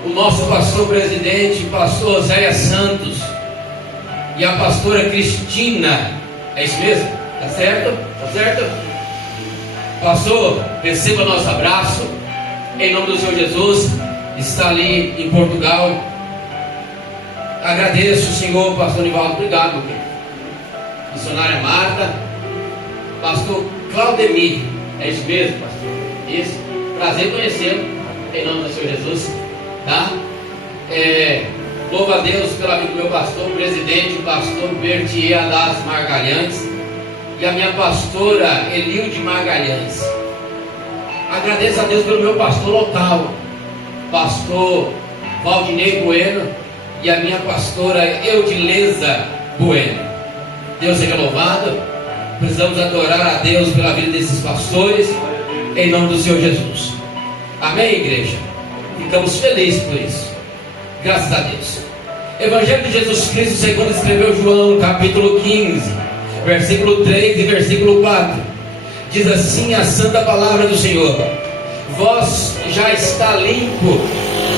o nosso pastor presidente, pastor Oséias Santos, e a pastora Cristina. É isso mesmo? Tá certo? Tá certo? Pastor, receba nosso abraço em nome do Senhor Jesus. Está ali em Portugal. Agradeço o Senhor, pastor Nivaldo. Obrigado, querido. Missionária Marta, pastor Claudemir. É isso mesmo, pastor? Isso. Prazer conhecê-lo em nome do Senhor Jesus. Tá? Louvo a Deus pela vida do meu pastor presidente, o pastor Bertier Adas Margalhães, e a minha pastora Elilde Margalhães. Agradeço a Deus pelo meu pastor local, pastor Valdinei Bueno, e a minha pastora Eudileza Bueno. Deus seja louvado. Precisamos adorar a Deus pela vida desses pastores em nome do Senhor Jesus. Amém, igreja? Ficamos felizes por isso. Graças a Deus. Evangelho de Jesus Cristo, segundo escreveu João, capítulo 15, versículo 3 e versículo 4. Diz assim a santa palavra do Senhor: vós já está limpo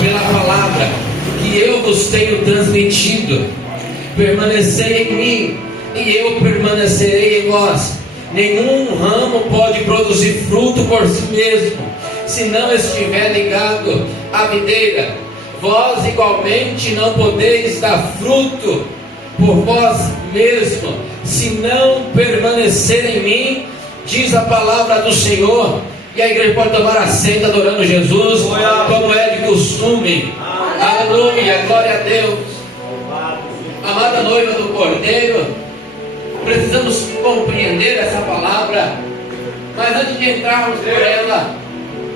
pela palavra que eu vos tenho transmitido. Permanecei em mim e eu permanecerei em vós. Nenhum ramo pode produzir fruto por si mesmo, se não estiver ligado à videira. Vós igualmente não podeis dar fruto por vós mesmo, se não permanecer em mim, diz a palavra do Senhor. E a igreja pode tomar assento adorando Jesus, como é de costume. Aleluia, glória a Deus. Amada noiva do Cordeiro, precisamos compreender essa palavra, mas antes de entrarmos por ela,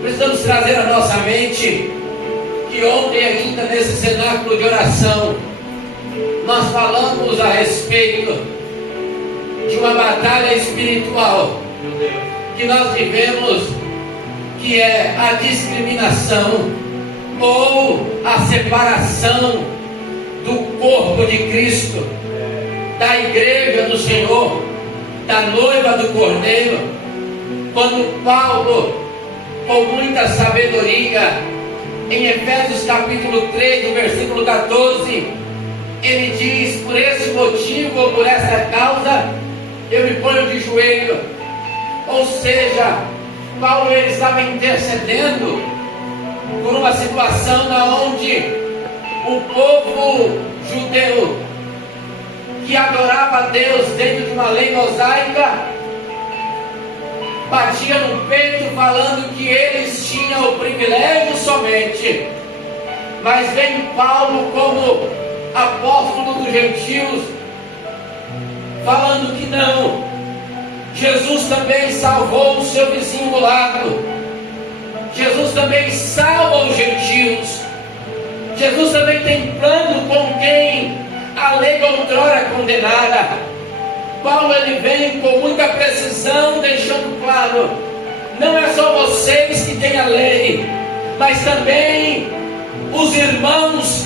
precisamos trazer à nossa mente que ontem ainda nesse cenáculo de oração nós falamos a respeito de uma batalha espiritual que nós vivemos, que é a discriminação ou a separação do corpo de Cristo, da igreja do Senhor, da noiva do Cordeiro. Quando Paulo, com muita sabedoria, em Efésios capítulo 3, versículo 14, ele diz: por esse motivo ou por essa causa eu me ponho de joelho. Ou seja, Paulo ele estava intercedendo por uma situação onde o povo judeu, que adorava a Deus dentro de uma lei mosaica, batia no peito falando que eles tinham o privilégio somente. Mas vem Paulo como apóstolo dos gentios, falando que não, Jesus também salvou o seu vizinho do lado, Jesus também salva os gentios, Jesus também tem plano com quem a lei outrora condenara. Paulo ele vem com muita precisão, deixando claro: não é só vocês que têm a lei, mas também os irmãos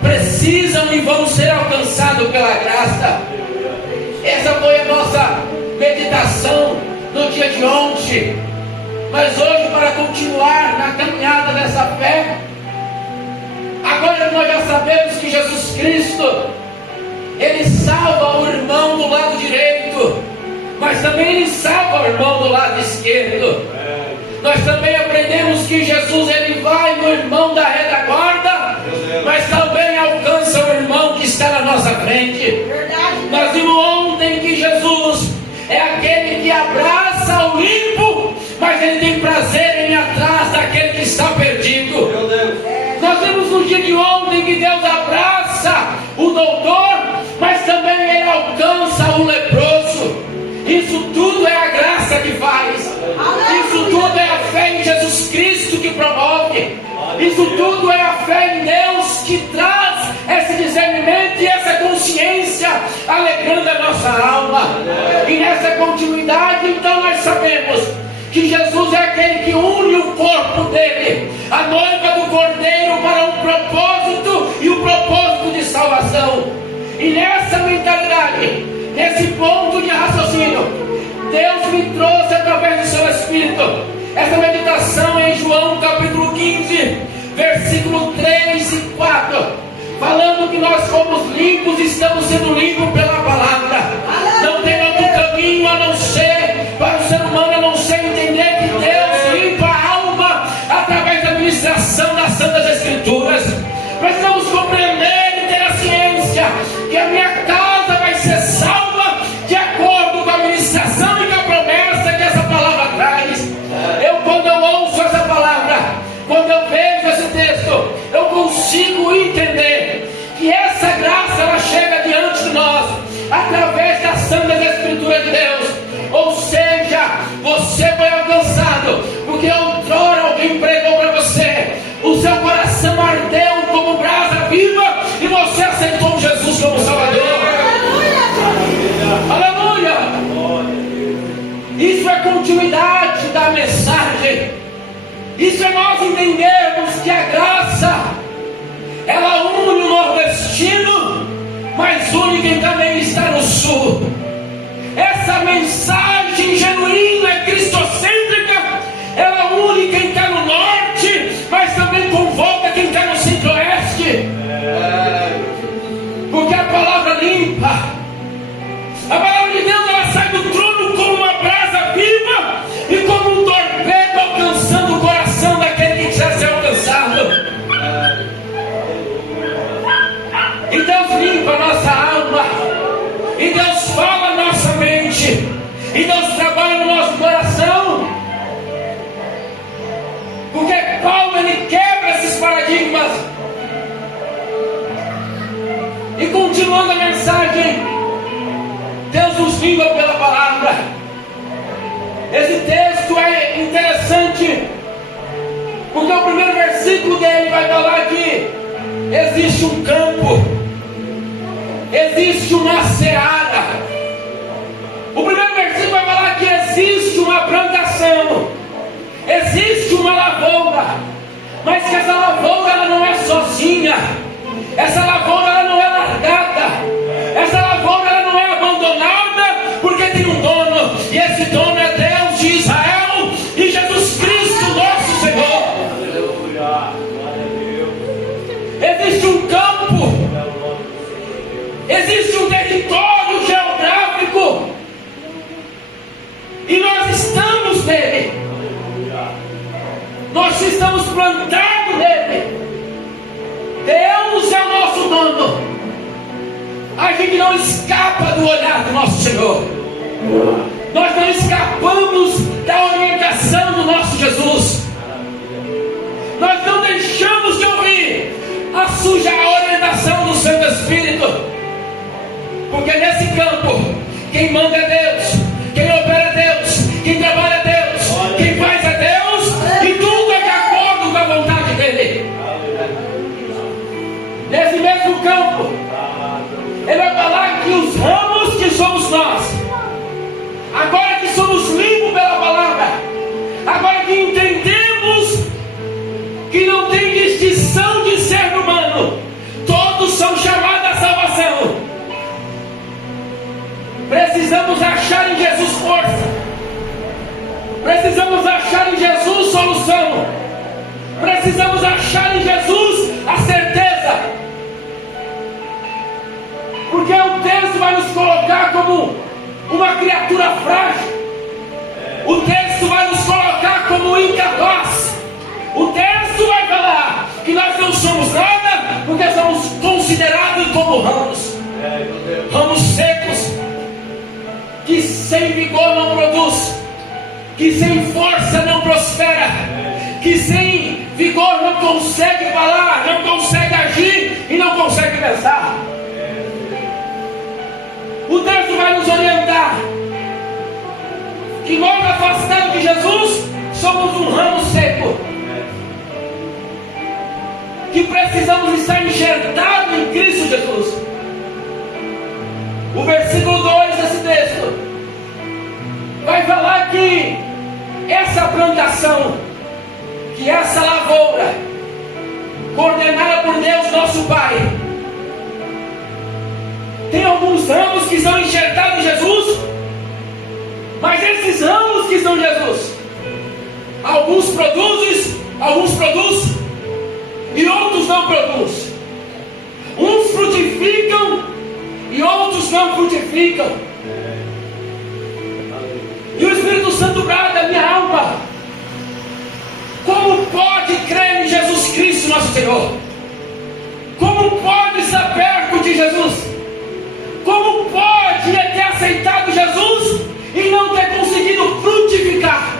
precisam e vão ser alcançados pela graça. Essa foi a nossa meditação no dia de ontem. Mas hoje, para continuar na caminhada dessa fé, agora nós já sabemos que Jesus Cristo, Ele salva o irmão do lado direito, mas também Ele salva o irmão do lado esquerdo. nós também aprendemos que Jesus ele vai no irmão da retaguarda, mas também alcança o irmão que está na nossa frente. Nós vimos ontem que Jesus é aquele que abraça o limpo, mas ele tem prazer em ir atrás daquele que está perdido. Nós vimos no dia de ontem que Deus abraça o doutor, mas também ele alcança o leproso. Isso tudo é a graça que faz. Isso tudo é a fé em Jesus Cristo que promove. Isso tudo é a fé em Deus que traz esse discernimento e essa consciência, alegrando a nossa alma. E nessa continuidade, então, nós sabemos que Jesus é aquele que une o corpo dele, a noiva do Cordeiro, para um propósito e um propósito de salvação. E nessa mentalidade, nesse ponto de raciocínio, Deus me trouxe através do seu Espírito essa meditação em João capítulo 15, versículo 3 e 4, falando que nós fomos limpos, estamos sendo limpos pela palavra. Não tem outro caminho a não ser, para o ser humano, a não ser entender que Deus limpa a alma através da ministração das Santas Escrituras. Precisamos compreender e ter a ciência que a minha casa vai ser salva de acordo com a ministração e com a promessa que essa palavra traz. Quando eu ouço essa palavra, quando eu vejo esse texto, eu consigo entender que essa graça ela chega diante de nós através das Santas Escrituras de Deus. Ou seja, você foi alcançado porque outrora alguém pregou para você, o seu coração ardeu como brasa viva e você aceitou Jesus como Salvador. Aleluia! Isso é continuidade da mensagem. Isso é nós entendermos que a graça ela une o nordestino, mas une quem também está no sul. Essa mensagem genuína, cristocêntrica, ela une quem está no norte, mas também convoca quem está no centro-oeste. Porque a palavra limpa, a palavra de Deus, ela sai do trono como uma brasa viva e como um torpedo alcançando o coração daquele que quiser ser alcançado. E Deus limpa a nossa alma, e Deus fala a nossa mente, e Deus trabalha no nosso coração. Porque Paulo ele quebra esses paradigmas. E continuando a mensagem, Deus nos limpa pela palavra. Esse texto é interessante, porque o primeiro versículo dele vai falar que existe um campo, existe uma seara. O primeiro versículo vai falar que existe uma plantação, existe uma lavoura, mas que essa lavoura ela não é sozinha, essa lavoura ela não é largada, essa lavoura ela não é abandonada, porque tem um dono, e esse dono é Deus de Israel e Jesus Cristo nosso Senhor. Existe um campo, existe um território geográfico, e nós estamos nele, nós estamos plantados nele. Deus é o nosso dono. A gente não escapa do olhar do nosso Senhor. Nós não escapamos da orientação do nosso Jesus. Nós não deixamos de ouvir a orientação do Santo Espírito. Porque nesse campo, quem manda é Deus, quem opera é Deus, quem trabalha é Deus, quem faz é Deus, e tudo é de acordo com a vontade dele. Nesse mesmo campo, ele vai falar que os ramos que somos nós, agora que somos limpos pela palavra, agora que entendemos que não tem distinção de ser humano, todos são chamados à salvação. Precisamos achar em Jesus força, precisamos achar em Jesus solução, precisamos achar em Jesus a certeza. Porque o texto vai nos colocar como uma criatura frágil. O texto vai nos colocar como como incapaz. O texto vai falar que nós não somos nada, porque somos considerados como ramos. Ramos secos, que sem vigor não produz, que sem força não prospera, que sem vigor não consegue falar, não consegue agir e não consegue pensar. O texto vai nos orientar que nós, afastados de Jesus, somos um ramo seco, que precisamos estar enxertados em Cristo Jesus. O versículo 2 desse texto vai falar que essa plantação, que essa lavoura, coordenada por Deus nosso Pai, tem alguns ramos que são enxertados em Jesus, mas esses ramos que são Jesus, alguns produzem e outros não produzem. Uns frutificam e outros não frutificam. E o Espírito Santo brada a minha alma: como pode crer em Jesus Cristo nosso Senhor? Como pode estar perto de Jesus? Como pode ter aceitado Jesus e não ter conseguido frutificar?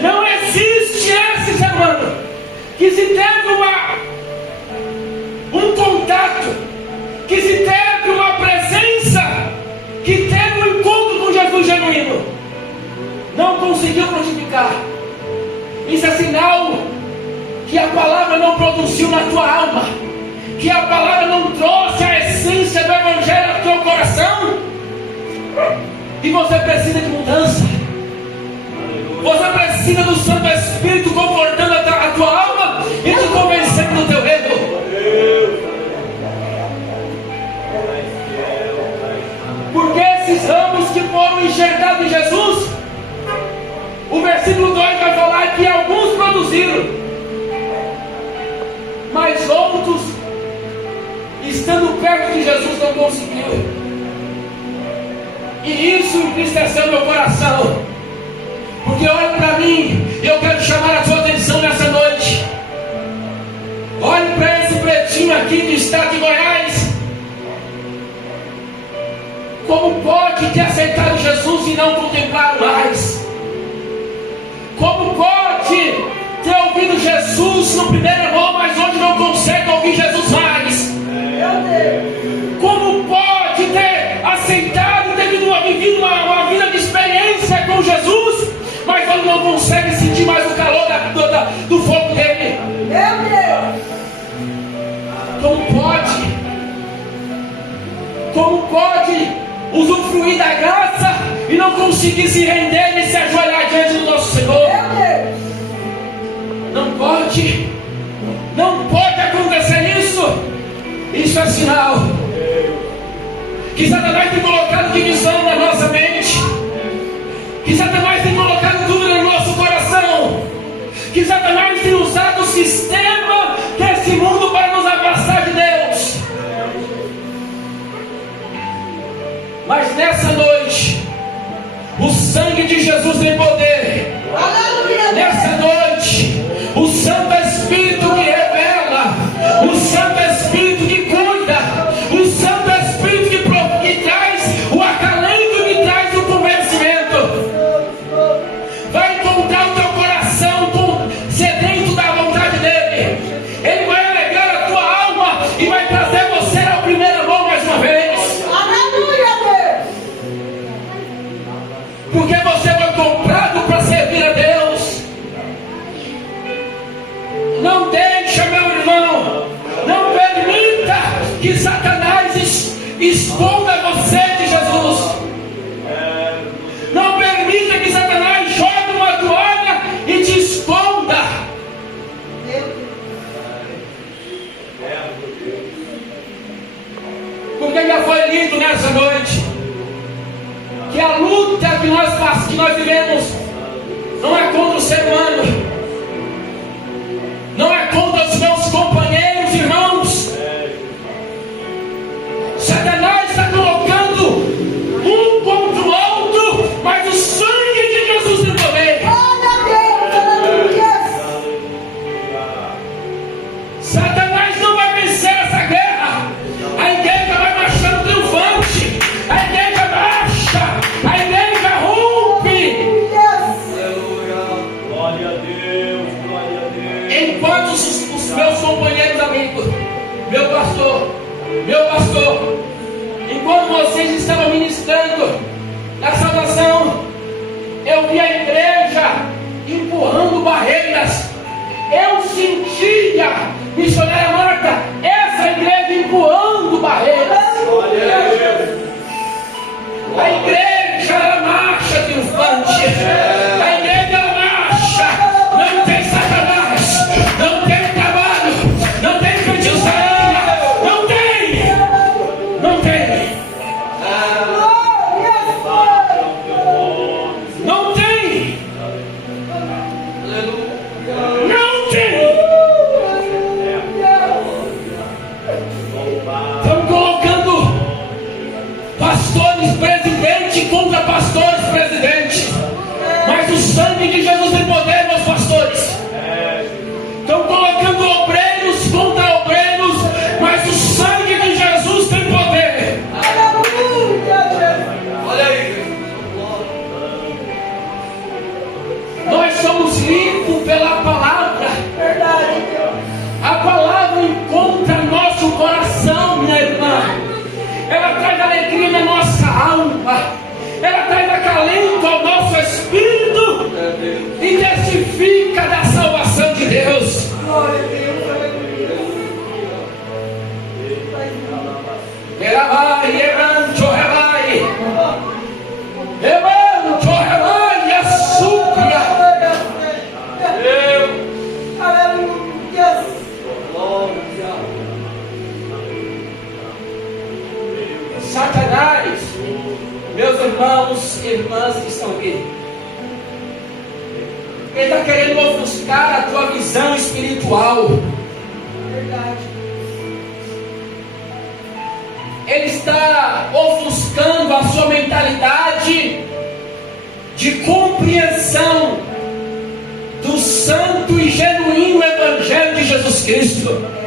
Não existe esse ser humano que se teve um contato, que se teve uma presença, que teve um encontro com Jesus genuíno, não conseguiu frutificar. Isso é sinal que a palavra não produziu na tua alma, que a palavra não trouxe a essência do Evangelho ao teu coração, e você precisa de mudança. Você precisa do Santo Espírito confortando a tua alma e te convencendo do teu erro. Porque esses ramos que foram enxertados em Jesus, o versículo 2 vai falar que alguns produziram, mas outros, estando perto de Jesus, não conseguiram. E isso entristeceu meu coração. Porque olha para mim, eu quero chamar a sua atenção nessa noite. Olhe para esse pretinho aqui do estado de Goiás. Como pode ter aceitado Jesus e não contemplá-lo mais? Como pode ter ouvido Jesus no primeiro amor, mas hoje não consegue ouvir Jesus mais? Como pode ter aceitado, ter vivido uma vida de experiência com Jesus, mas ele não consegue sentir mais o calor do fogo dele? Meu Deus! Como pode? Como pode usufruir da graça e não conseguir se render e se ajoelhar diante do nosso Senhor? Meu Deus! Não pode! Não pode acontecer isso! Isso é sinal que Satanás tem colocado divisão na nossa mente, que Satanás tem colocado dúvida no nosso coração, que Satanás tem usado o sistema desse mundo para nos afastar de Deus. Mas nessa noite, o sangue de Jesus tem poder. Aleluia. Nessa noite, o Santo Espírito que revela, o Santo Espírito que cuida, o Santo Espírito que traz o acalento, que traz o convencimento, vai encontrar o teu coração sedento da vontade dele. Ele vai alegrar a tua alma e vai trazer você ao primeiro amor mais uma vez. Aleluia, Deus! Porque você foi comprado para servir a Deus. Não deixa, meu irmão, não permita que Satanás esconda você de Jesus. Não permita que Satanás jogue uma toalha e te esconda. Porque já foi lido nessa noite que a luta que nós vivemos não é contra o ser humano, não é contra os meus companheiros, irmãos. Satanás está colocando um contra o outro, mas o sangue de Jesus tem poder. na salvação. Eu vi a igreja empurrando barreiras. Eu sentia, missionária Marta, essa igreja empurrando barreiras. A igreja ela marcha triunfante. A igreja ela marcha. Não tem Satanás, não tem trabalho, não tem feitiçaria, não tem. Não tem. Não tem. Não tem. Estão colocando pastores presidente contra pastores presidente. Mas o sangue de Jesus tem poder, meus pastores. Estão colocando obreiros contra obreiros, mas o sangue de Jesus tem poder. Olha aí. Nós somos limpos pela palavra. A palavra encontra nosso coração, minha irmã. Ela traz alegria na nossa alma. Ela traz acalento ao nosso espírito e testifica da salvação de Deus. Satanás, meus irmãos e irmãs que estão aqui, ele está querendo ofuscar a tua visão espiritual. Ele está ofuscando a sua mentalidade de compreensão do santo e genuíno Evangelho de Jesus Cristo.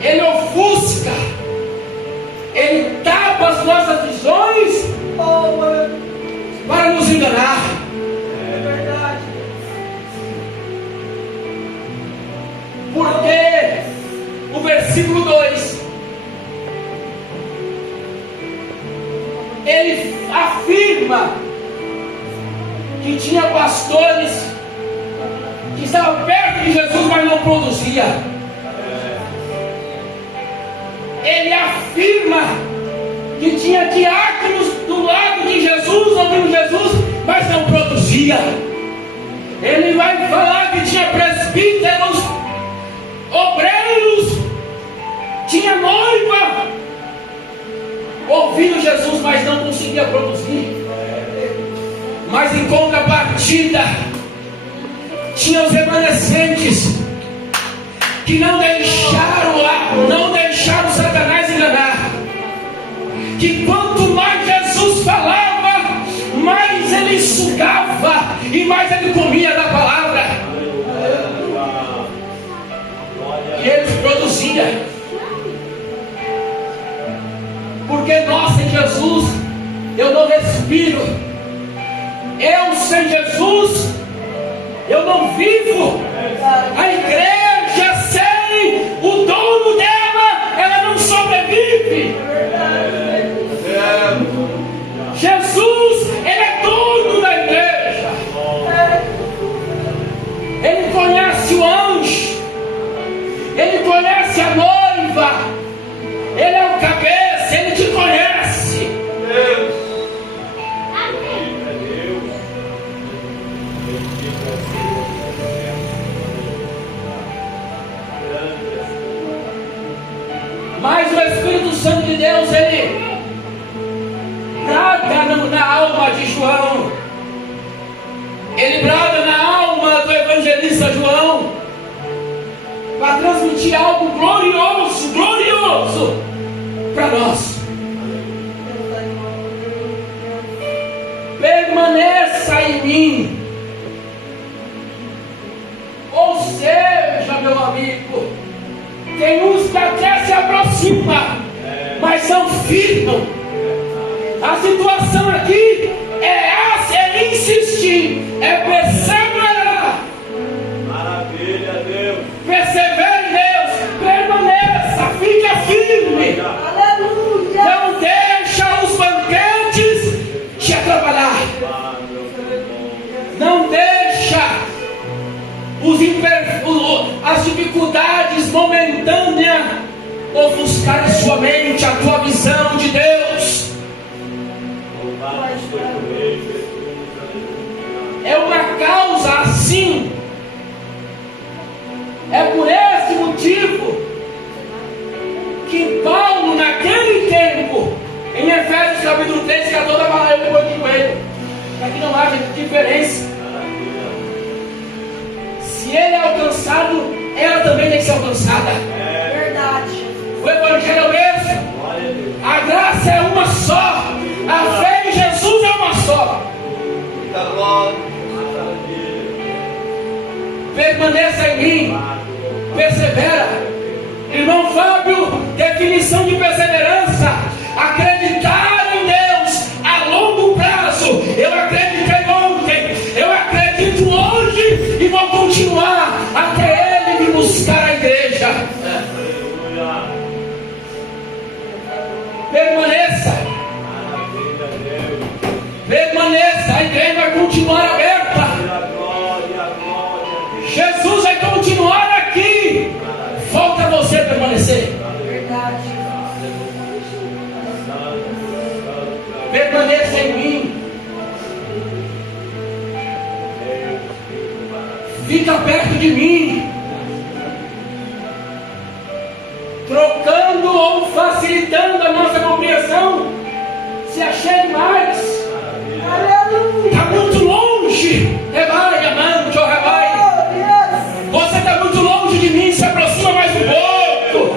Ele ofusca, ele tapa as nossas visões para nos enganar. É verdade. Porque o versículo 2 ele afirma que tinha pastores que estavam perto de Jesus, mas não produzia. Ele afirma que tinha diáconos do lado de Jesus, ouvindo Jesus, mas não produzia. Ele vai falar que tinha presbíteros, obreiros, tinha noiva, ouvindo Jesus, mas não conseguia produzir. Mas em contrapartida, tinha os remanescentes que não deixaram Satanás enganar. Que quanto mais Jesus falava, mais ele sugava e mais ele comia da palavra. E ele produzia. Porque nós sem Jesus, eu não respiro. Eu sem Jesus, eu não vivo. A igreja sem o dono dela, ela não sobrevive. Jesus, ele é dono da igreja. Ele conhece o anjo, ele conhece a noiva, ele é o cabeça, ele te conhece. Mas o Espírito Santo de Deus, ele brada na alma de João. Ele brada na alma do evangelista João para transmitir algo glorioso, glorioso para nós. Permaneça em mim. Ou seja, meu amigo, tem uns que até se aproximam, mas não firmam. A situação aqui é insistir, é perseverar. Maravilha, Deus. Persevere em Deus, permaneça, fique firme. Aleluia. buscar em sua mente a tua visão de Deus. É uma causa assim. É por esse motivo que Paulo, naquele tempo, em Efésios capítulo 3, catou da balaia depois de coelho, para que não haja diferença. Se ele é alcançado, ela também tem que ser alcançada. Verdade. O evangelho é o mesmo. A graça é uma só. A fé em Jesus é uma só. Permaneça em mim. Persevera. Irmão Fábio, definição de perseverança: acreditar em Deus a longo prazo. Eu acreditei ontem, eu acredito hoje e vou continuar até Ele me buscar a igreja. Permaneça. Permaneça, a igreja vai continuar aberta. Jesus vai continuar aqui. Falta você permanecer. Verdade. Permaneça em mim. Fica perto de mim. Trocando ou facilitando a nossa compreensão. Se achegue mais. Está muito longe. Rebai, amante, ou rebai. Você está muito longe de mim. Se aproxima mais um pouco.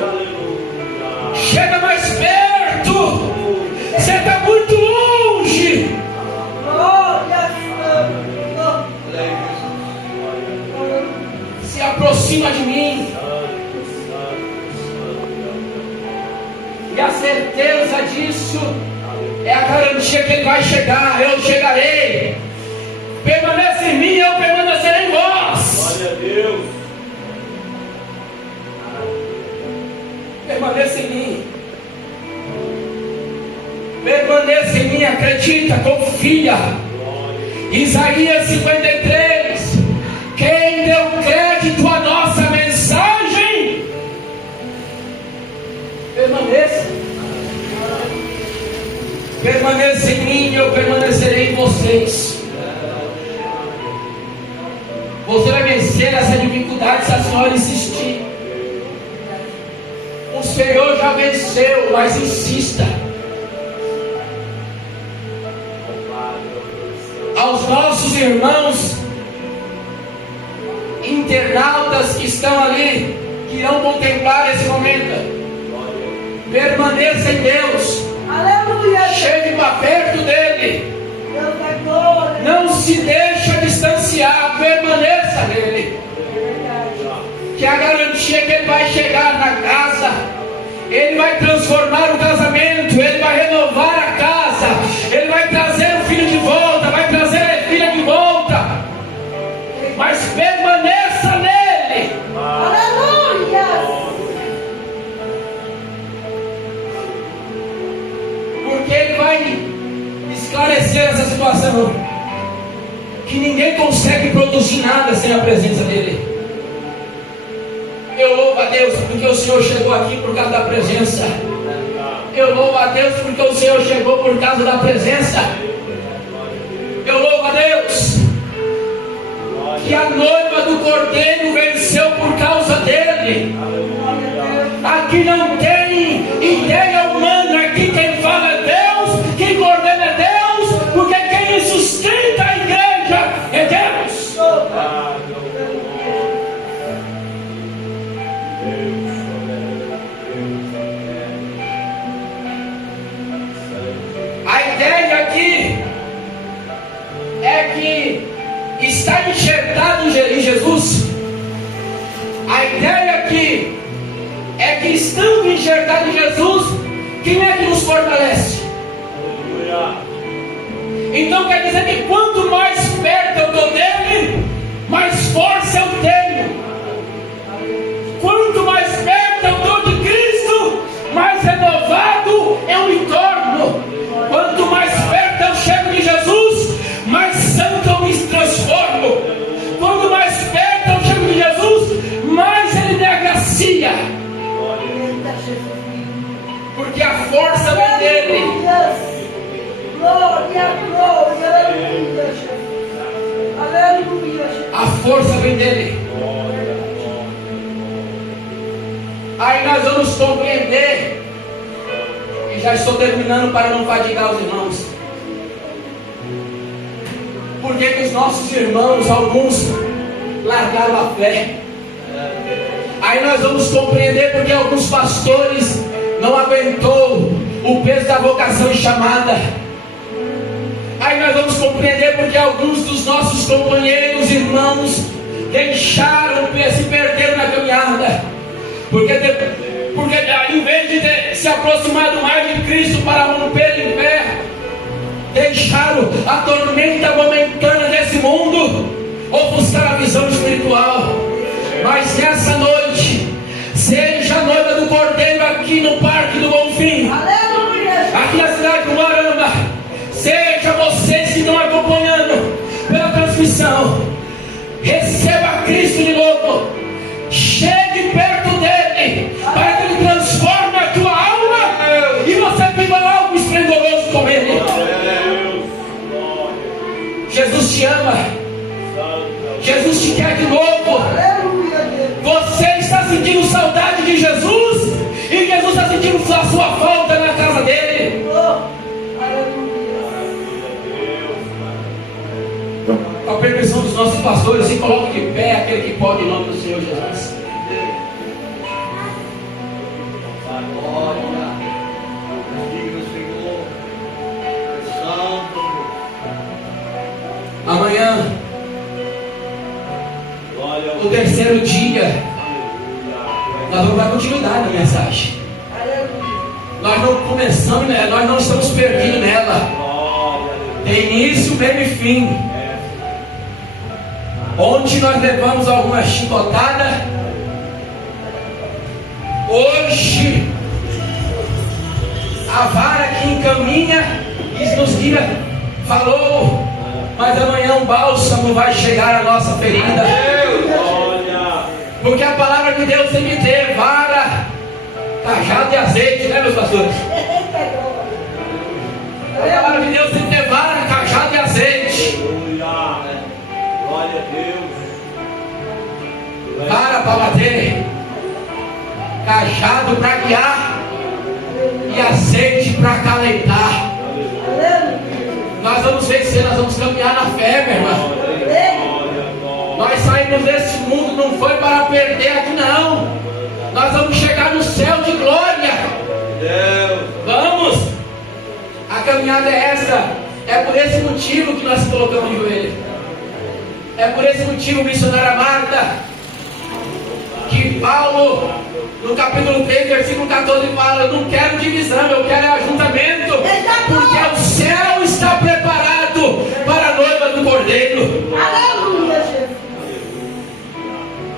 Chega mais perto. Você está muito longe. Se aproxima de mim. E a certeza disso é a garantia que Ele vai chegar. Eu chegarei. Permaneça em mim, eu permanecerei em vós. Glória a Deus. Permaneça em mim. Permaneça em mim, acredita, confia. Isaías 53. Quem deu crédito à nossa mensagem? Permaneça. Permaneça em mim, eu permanecerei em vocês. Você vai vencer essa dificuldade se a senhora insistir. O Senhor já venceu, mas insista. Aos nossos irmãos internautas que estão ali, que irão contemplar esse momento, permaneça em Deus. Aleluia. Chegue para perto dele. Deus é glória. Não se deixa distanciar, permaneça nele. Que a garantia é que ele vai chegar na casa, ele vai transformar o casamento, ele vai renovar a casa, ele vai trazer o filho de volta, vai trazer a filha de volta. Mas permaneça nele. Aleluia. Porque ele vai esclarecer essa situação, que ninguém consegue produzir nada sem a presença dele. Eu louvo a Deus porque o Senhor chegou aqui por causa da presença. Eu louvo a Deus porque o Senhor chegou por causa da presença. Eu louvo a Deus que a noiva do Cordeiro venceu por causa dele. Aqui não tem ideia humana, aqui quem fala é Deus, quem coordena é Deus, porque quem sustenta a igreja é Deus. A ideia aqui é que está enxertado em Jesus. A ideia aqui é que estando enxertado em Jesus, quem é que nos fortalece? Então quer dizer que quanto mais perto eu estou dele, mais força eu tenho. Quanto mais perto eu estou de Cristo, mais renovado eu me torno. Quanto mais perto eu chego de Jesus, mais santo eu me transformo. Quanto mais perto eu chego de Jesus, mais Ele me agracia. Porque a força vem dele. Glória, glória, aleluia, Jesus. Aleluia, Jesus. A força vem dele. Aí nós vamos compreender, e já estou terminando para não fadigar os irmãos, porque que os nossos irmãos, alguns, largaram a fé. Aí nós vamos compreender porque alguns pastores não aguentou o peso da vocação e chamada. Aí nós vamos compreender porque alguns dos nossos companheiros, irmãos, deixaram, se perderam na caminhada. Porque em vez de se aproximar mais de Cristo para romper em pé, deixaram a tormenta momentânea desse mundo ofuscar a visão espiritual. Mas nessa noite, seja a noiva do Cordeiro aqui no Parque do Bonfim, aqui na cidade do Moarama, seja vocês que estão acompanhando pela transmissão, receba Cristo de novo, chegue perto dele, para que ele transforme a tua alma e você viva algo esplendoroso com ele. Jesus te ama, Jesus te quer de novo. Você está sentindo saudade de Jesus e Jesus está sentindo a sua falta na casa dele. Com a permissão dos nossos pastores, se coloque de pé aquele que pode, em nome do Senhor Jesus. Amanhã, o terceiro dia, nós vamos dar continuidade na mensagem. Nós não começamos, nós não estamos perdidos nela. Tem início, meio e fim. Ontem nós levamos alguma chicotada. Hoje, a vara que encaminha e nos guia falou. Mas amanhã um bálsamo vai chegar à nossa ferida. Porque a palavra de Deus tem que ter vara, cajado e azeite, né, meus pastores? A palavra de Deus tem que ter vara, cajado e azeite. Glória a Deus. Vara para bater, cajado para guiar e azeite para acalentar. Nós vamos vencer, nós vamos caminhar na fé, meu irmão. Nós saímos desse mundo, não foi para perder aqui não. Nós vamos chegar no céu de glória. Vamos. A caminhada é essa. É por esse motivo que nós se colocamos de joelho. É por esse motivo, missionária Marta, que Paulo, no capítulo 3, versículo 14, fala: eu não quero divisão, eu quero ajuntamento, porque o céu está preparado para a noiva do Cordeiro. Aleluia, Jesus.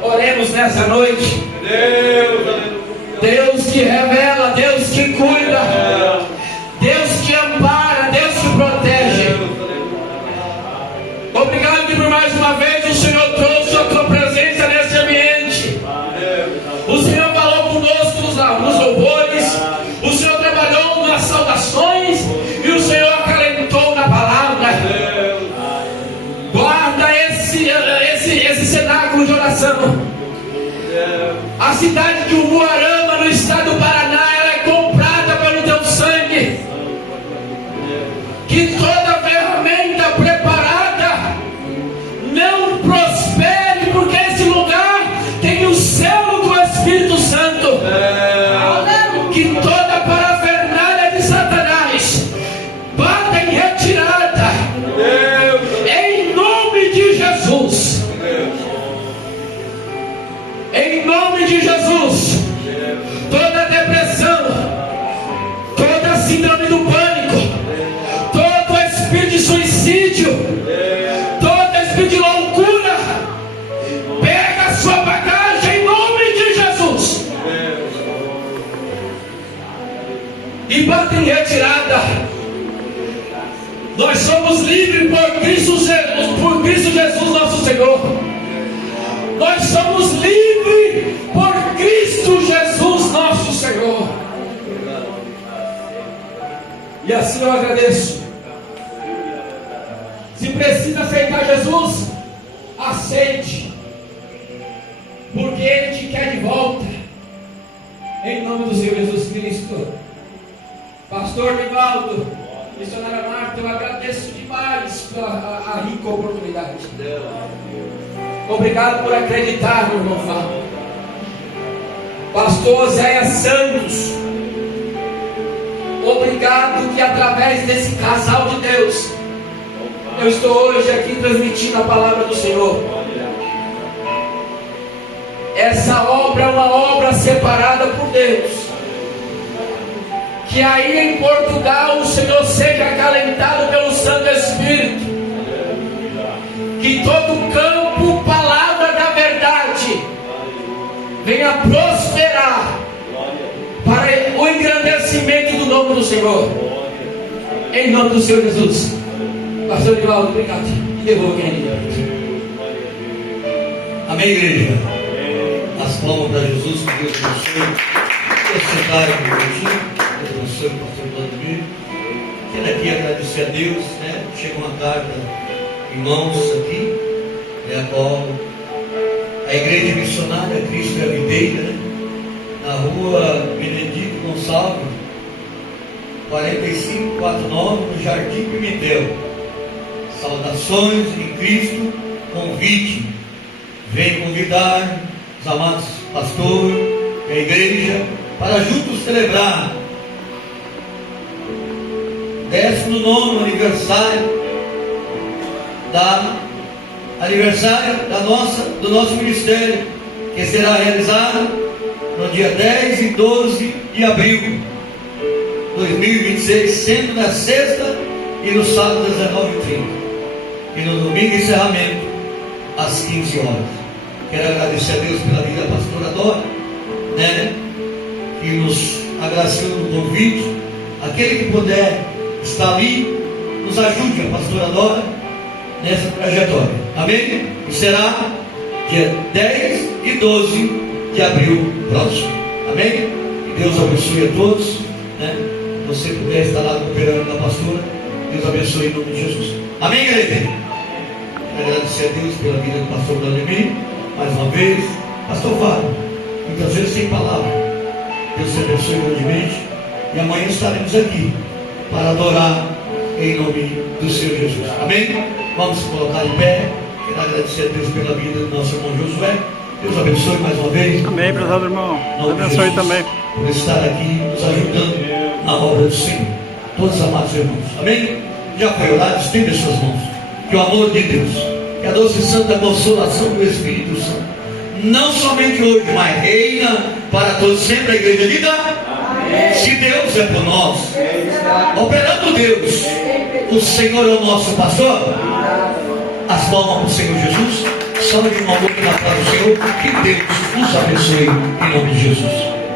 Oremos nessa noite. Deus que revela, Deus que cuida, Deus que ampara, Deus que protege. Obrigado que por mais uma vez o Senhor trouxe a tua presença nesse ambiente. O Senhor falou conosco nos louvores, o Senhor trabalhou nas saudações e o Senhor acalentou na palavra. Guarda esse cenáculo de oração. A cidade de Umuarama, no estado do Paraná, ela é comprada pelo teu sangue. Que toda ferramenta preparada não prospere, porque esse lugar tem o selo do Espírito Santo. Que toda parafernália de Satanás bata em retirada, em nome de Jesus. Em nome de Jesus, toda depressão, toda síndrome do pânico, todo espírito de suicídio, todo espírito de loucura, pega a sua bagagem em nome de Jesus e bate em retirada. Nós somos livres por Cristo Jesus nosso Senhor. Nós somos livres por Cristo Jesus nosso Senhor. E assim eu agradeço. Se precisa aceitar Jesus, aceite, porque Ele te quer de volta, em nome do Senhor Jesus Cristo. Pastor Nivaldo, missionária Marta, eu agradeço demais pela rica oportunidade. Obrigado por acreditar no irmão Fábio. Pastor Zéia Santos, obrigado que através desse casal de Deus eu estou hoje aqui transmitindo a palavra do Senhor. Essa obra é uma obra separada por Deus. Que aí em Portugal o Senhor seja acalentado pelo Santo Espírito. Que todo campo, palavra da verdade, venha prosperar para o engrandecimento do nome do Senhor. Em nome do Senhor Jesus. Pastor Nivaldo, obrigado. E devolvo quem é. Amém, igreja? As palmas para Jesus, que Deus abençoe. Deus sentar aqui um minutinho. Deus abençoe o pastor Vladimir. Quero aqui agradecer a Deus, né? Chega uma carta em mãos aqui, a qual a Igreja Missionária Cristo é a Videira, né? Na rua Benedito Gonçalves, 4549, no Jardim Pimentel. Saudações em Cristo, convite. Vem convidar os amados pastores e a igreja para juntos celebrar o 19º aniversário do nosso ministério, que será realizado no dia 10 e 12 de abril de 2026, sendo na sexta e no sábado às 19h30 e no domingo encerramento às 15 horas. Quero agradecer a Deus pela vida da pastora Dora, né, que nos agraciou no convite. Aquele que puder estar ali, nos ajude, a pastora Dora, nessa trajetória. Amém? E será dia 10 e 12 de abril próximo. Amém? Que Deus abençoe a todos, né? Se você puder estar lá cooperando com a pastora, Deus abençoe em nome de Jesus. Amém, igreja? Quero agradecer a Deus pela vida do pastor Vladimir. Mais uma vez, pastor Fábio, muitas vezes sem palavra. Deus te abençoe grandemente. E amanhã estaremos aqui para adorar em nome do Senhor Jesus. Amém? Vamos colocar em pé. Quero agradecer a Deus pela vida do nosso irmão Josué. Deus abençoe mais uma vez. Amém, prezado irmão. Deus abençoe também. Por estar aqui nos ajudando na obra do Senhor. Todos amados irmãos. Amém? Já foi orado, estenda as suas mãos. Que o amor de Deus, que a doce e santa consolação do Espírito Santo, não somente hoje, mas reina para todos sempre. A igreja diga: amém. Se Deus é por nós, operando Deus, o Senhor é o nosso pastor. As palmas para o Senhor Jesus. Salve de uma boa na paz do Senhor. Que Deus os abençoe em nome de Jesus.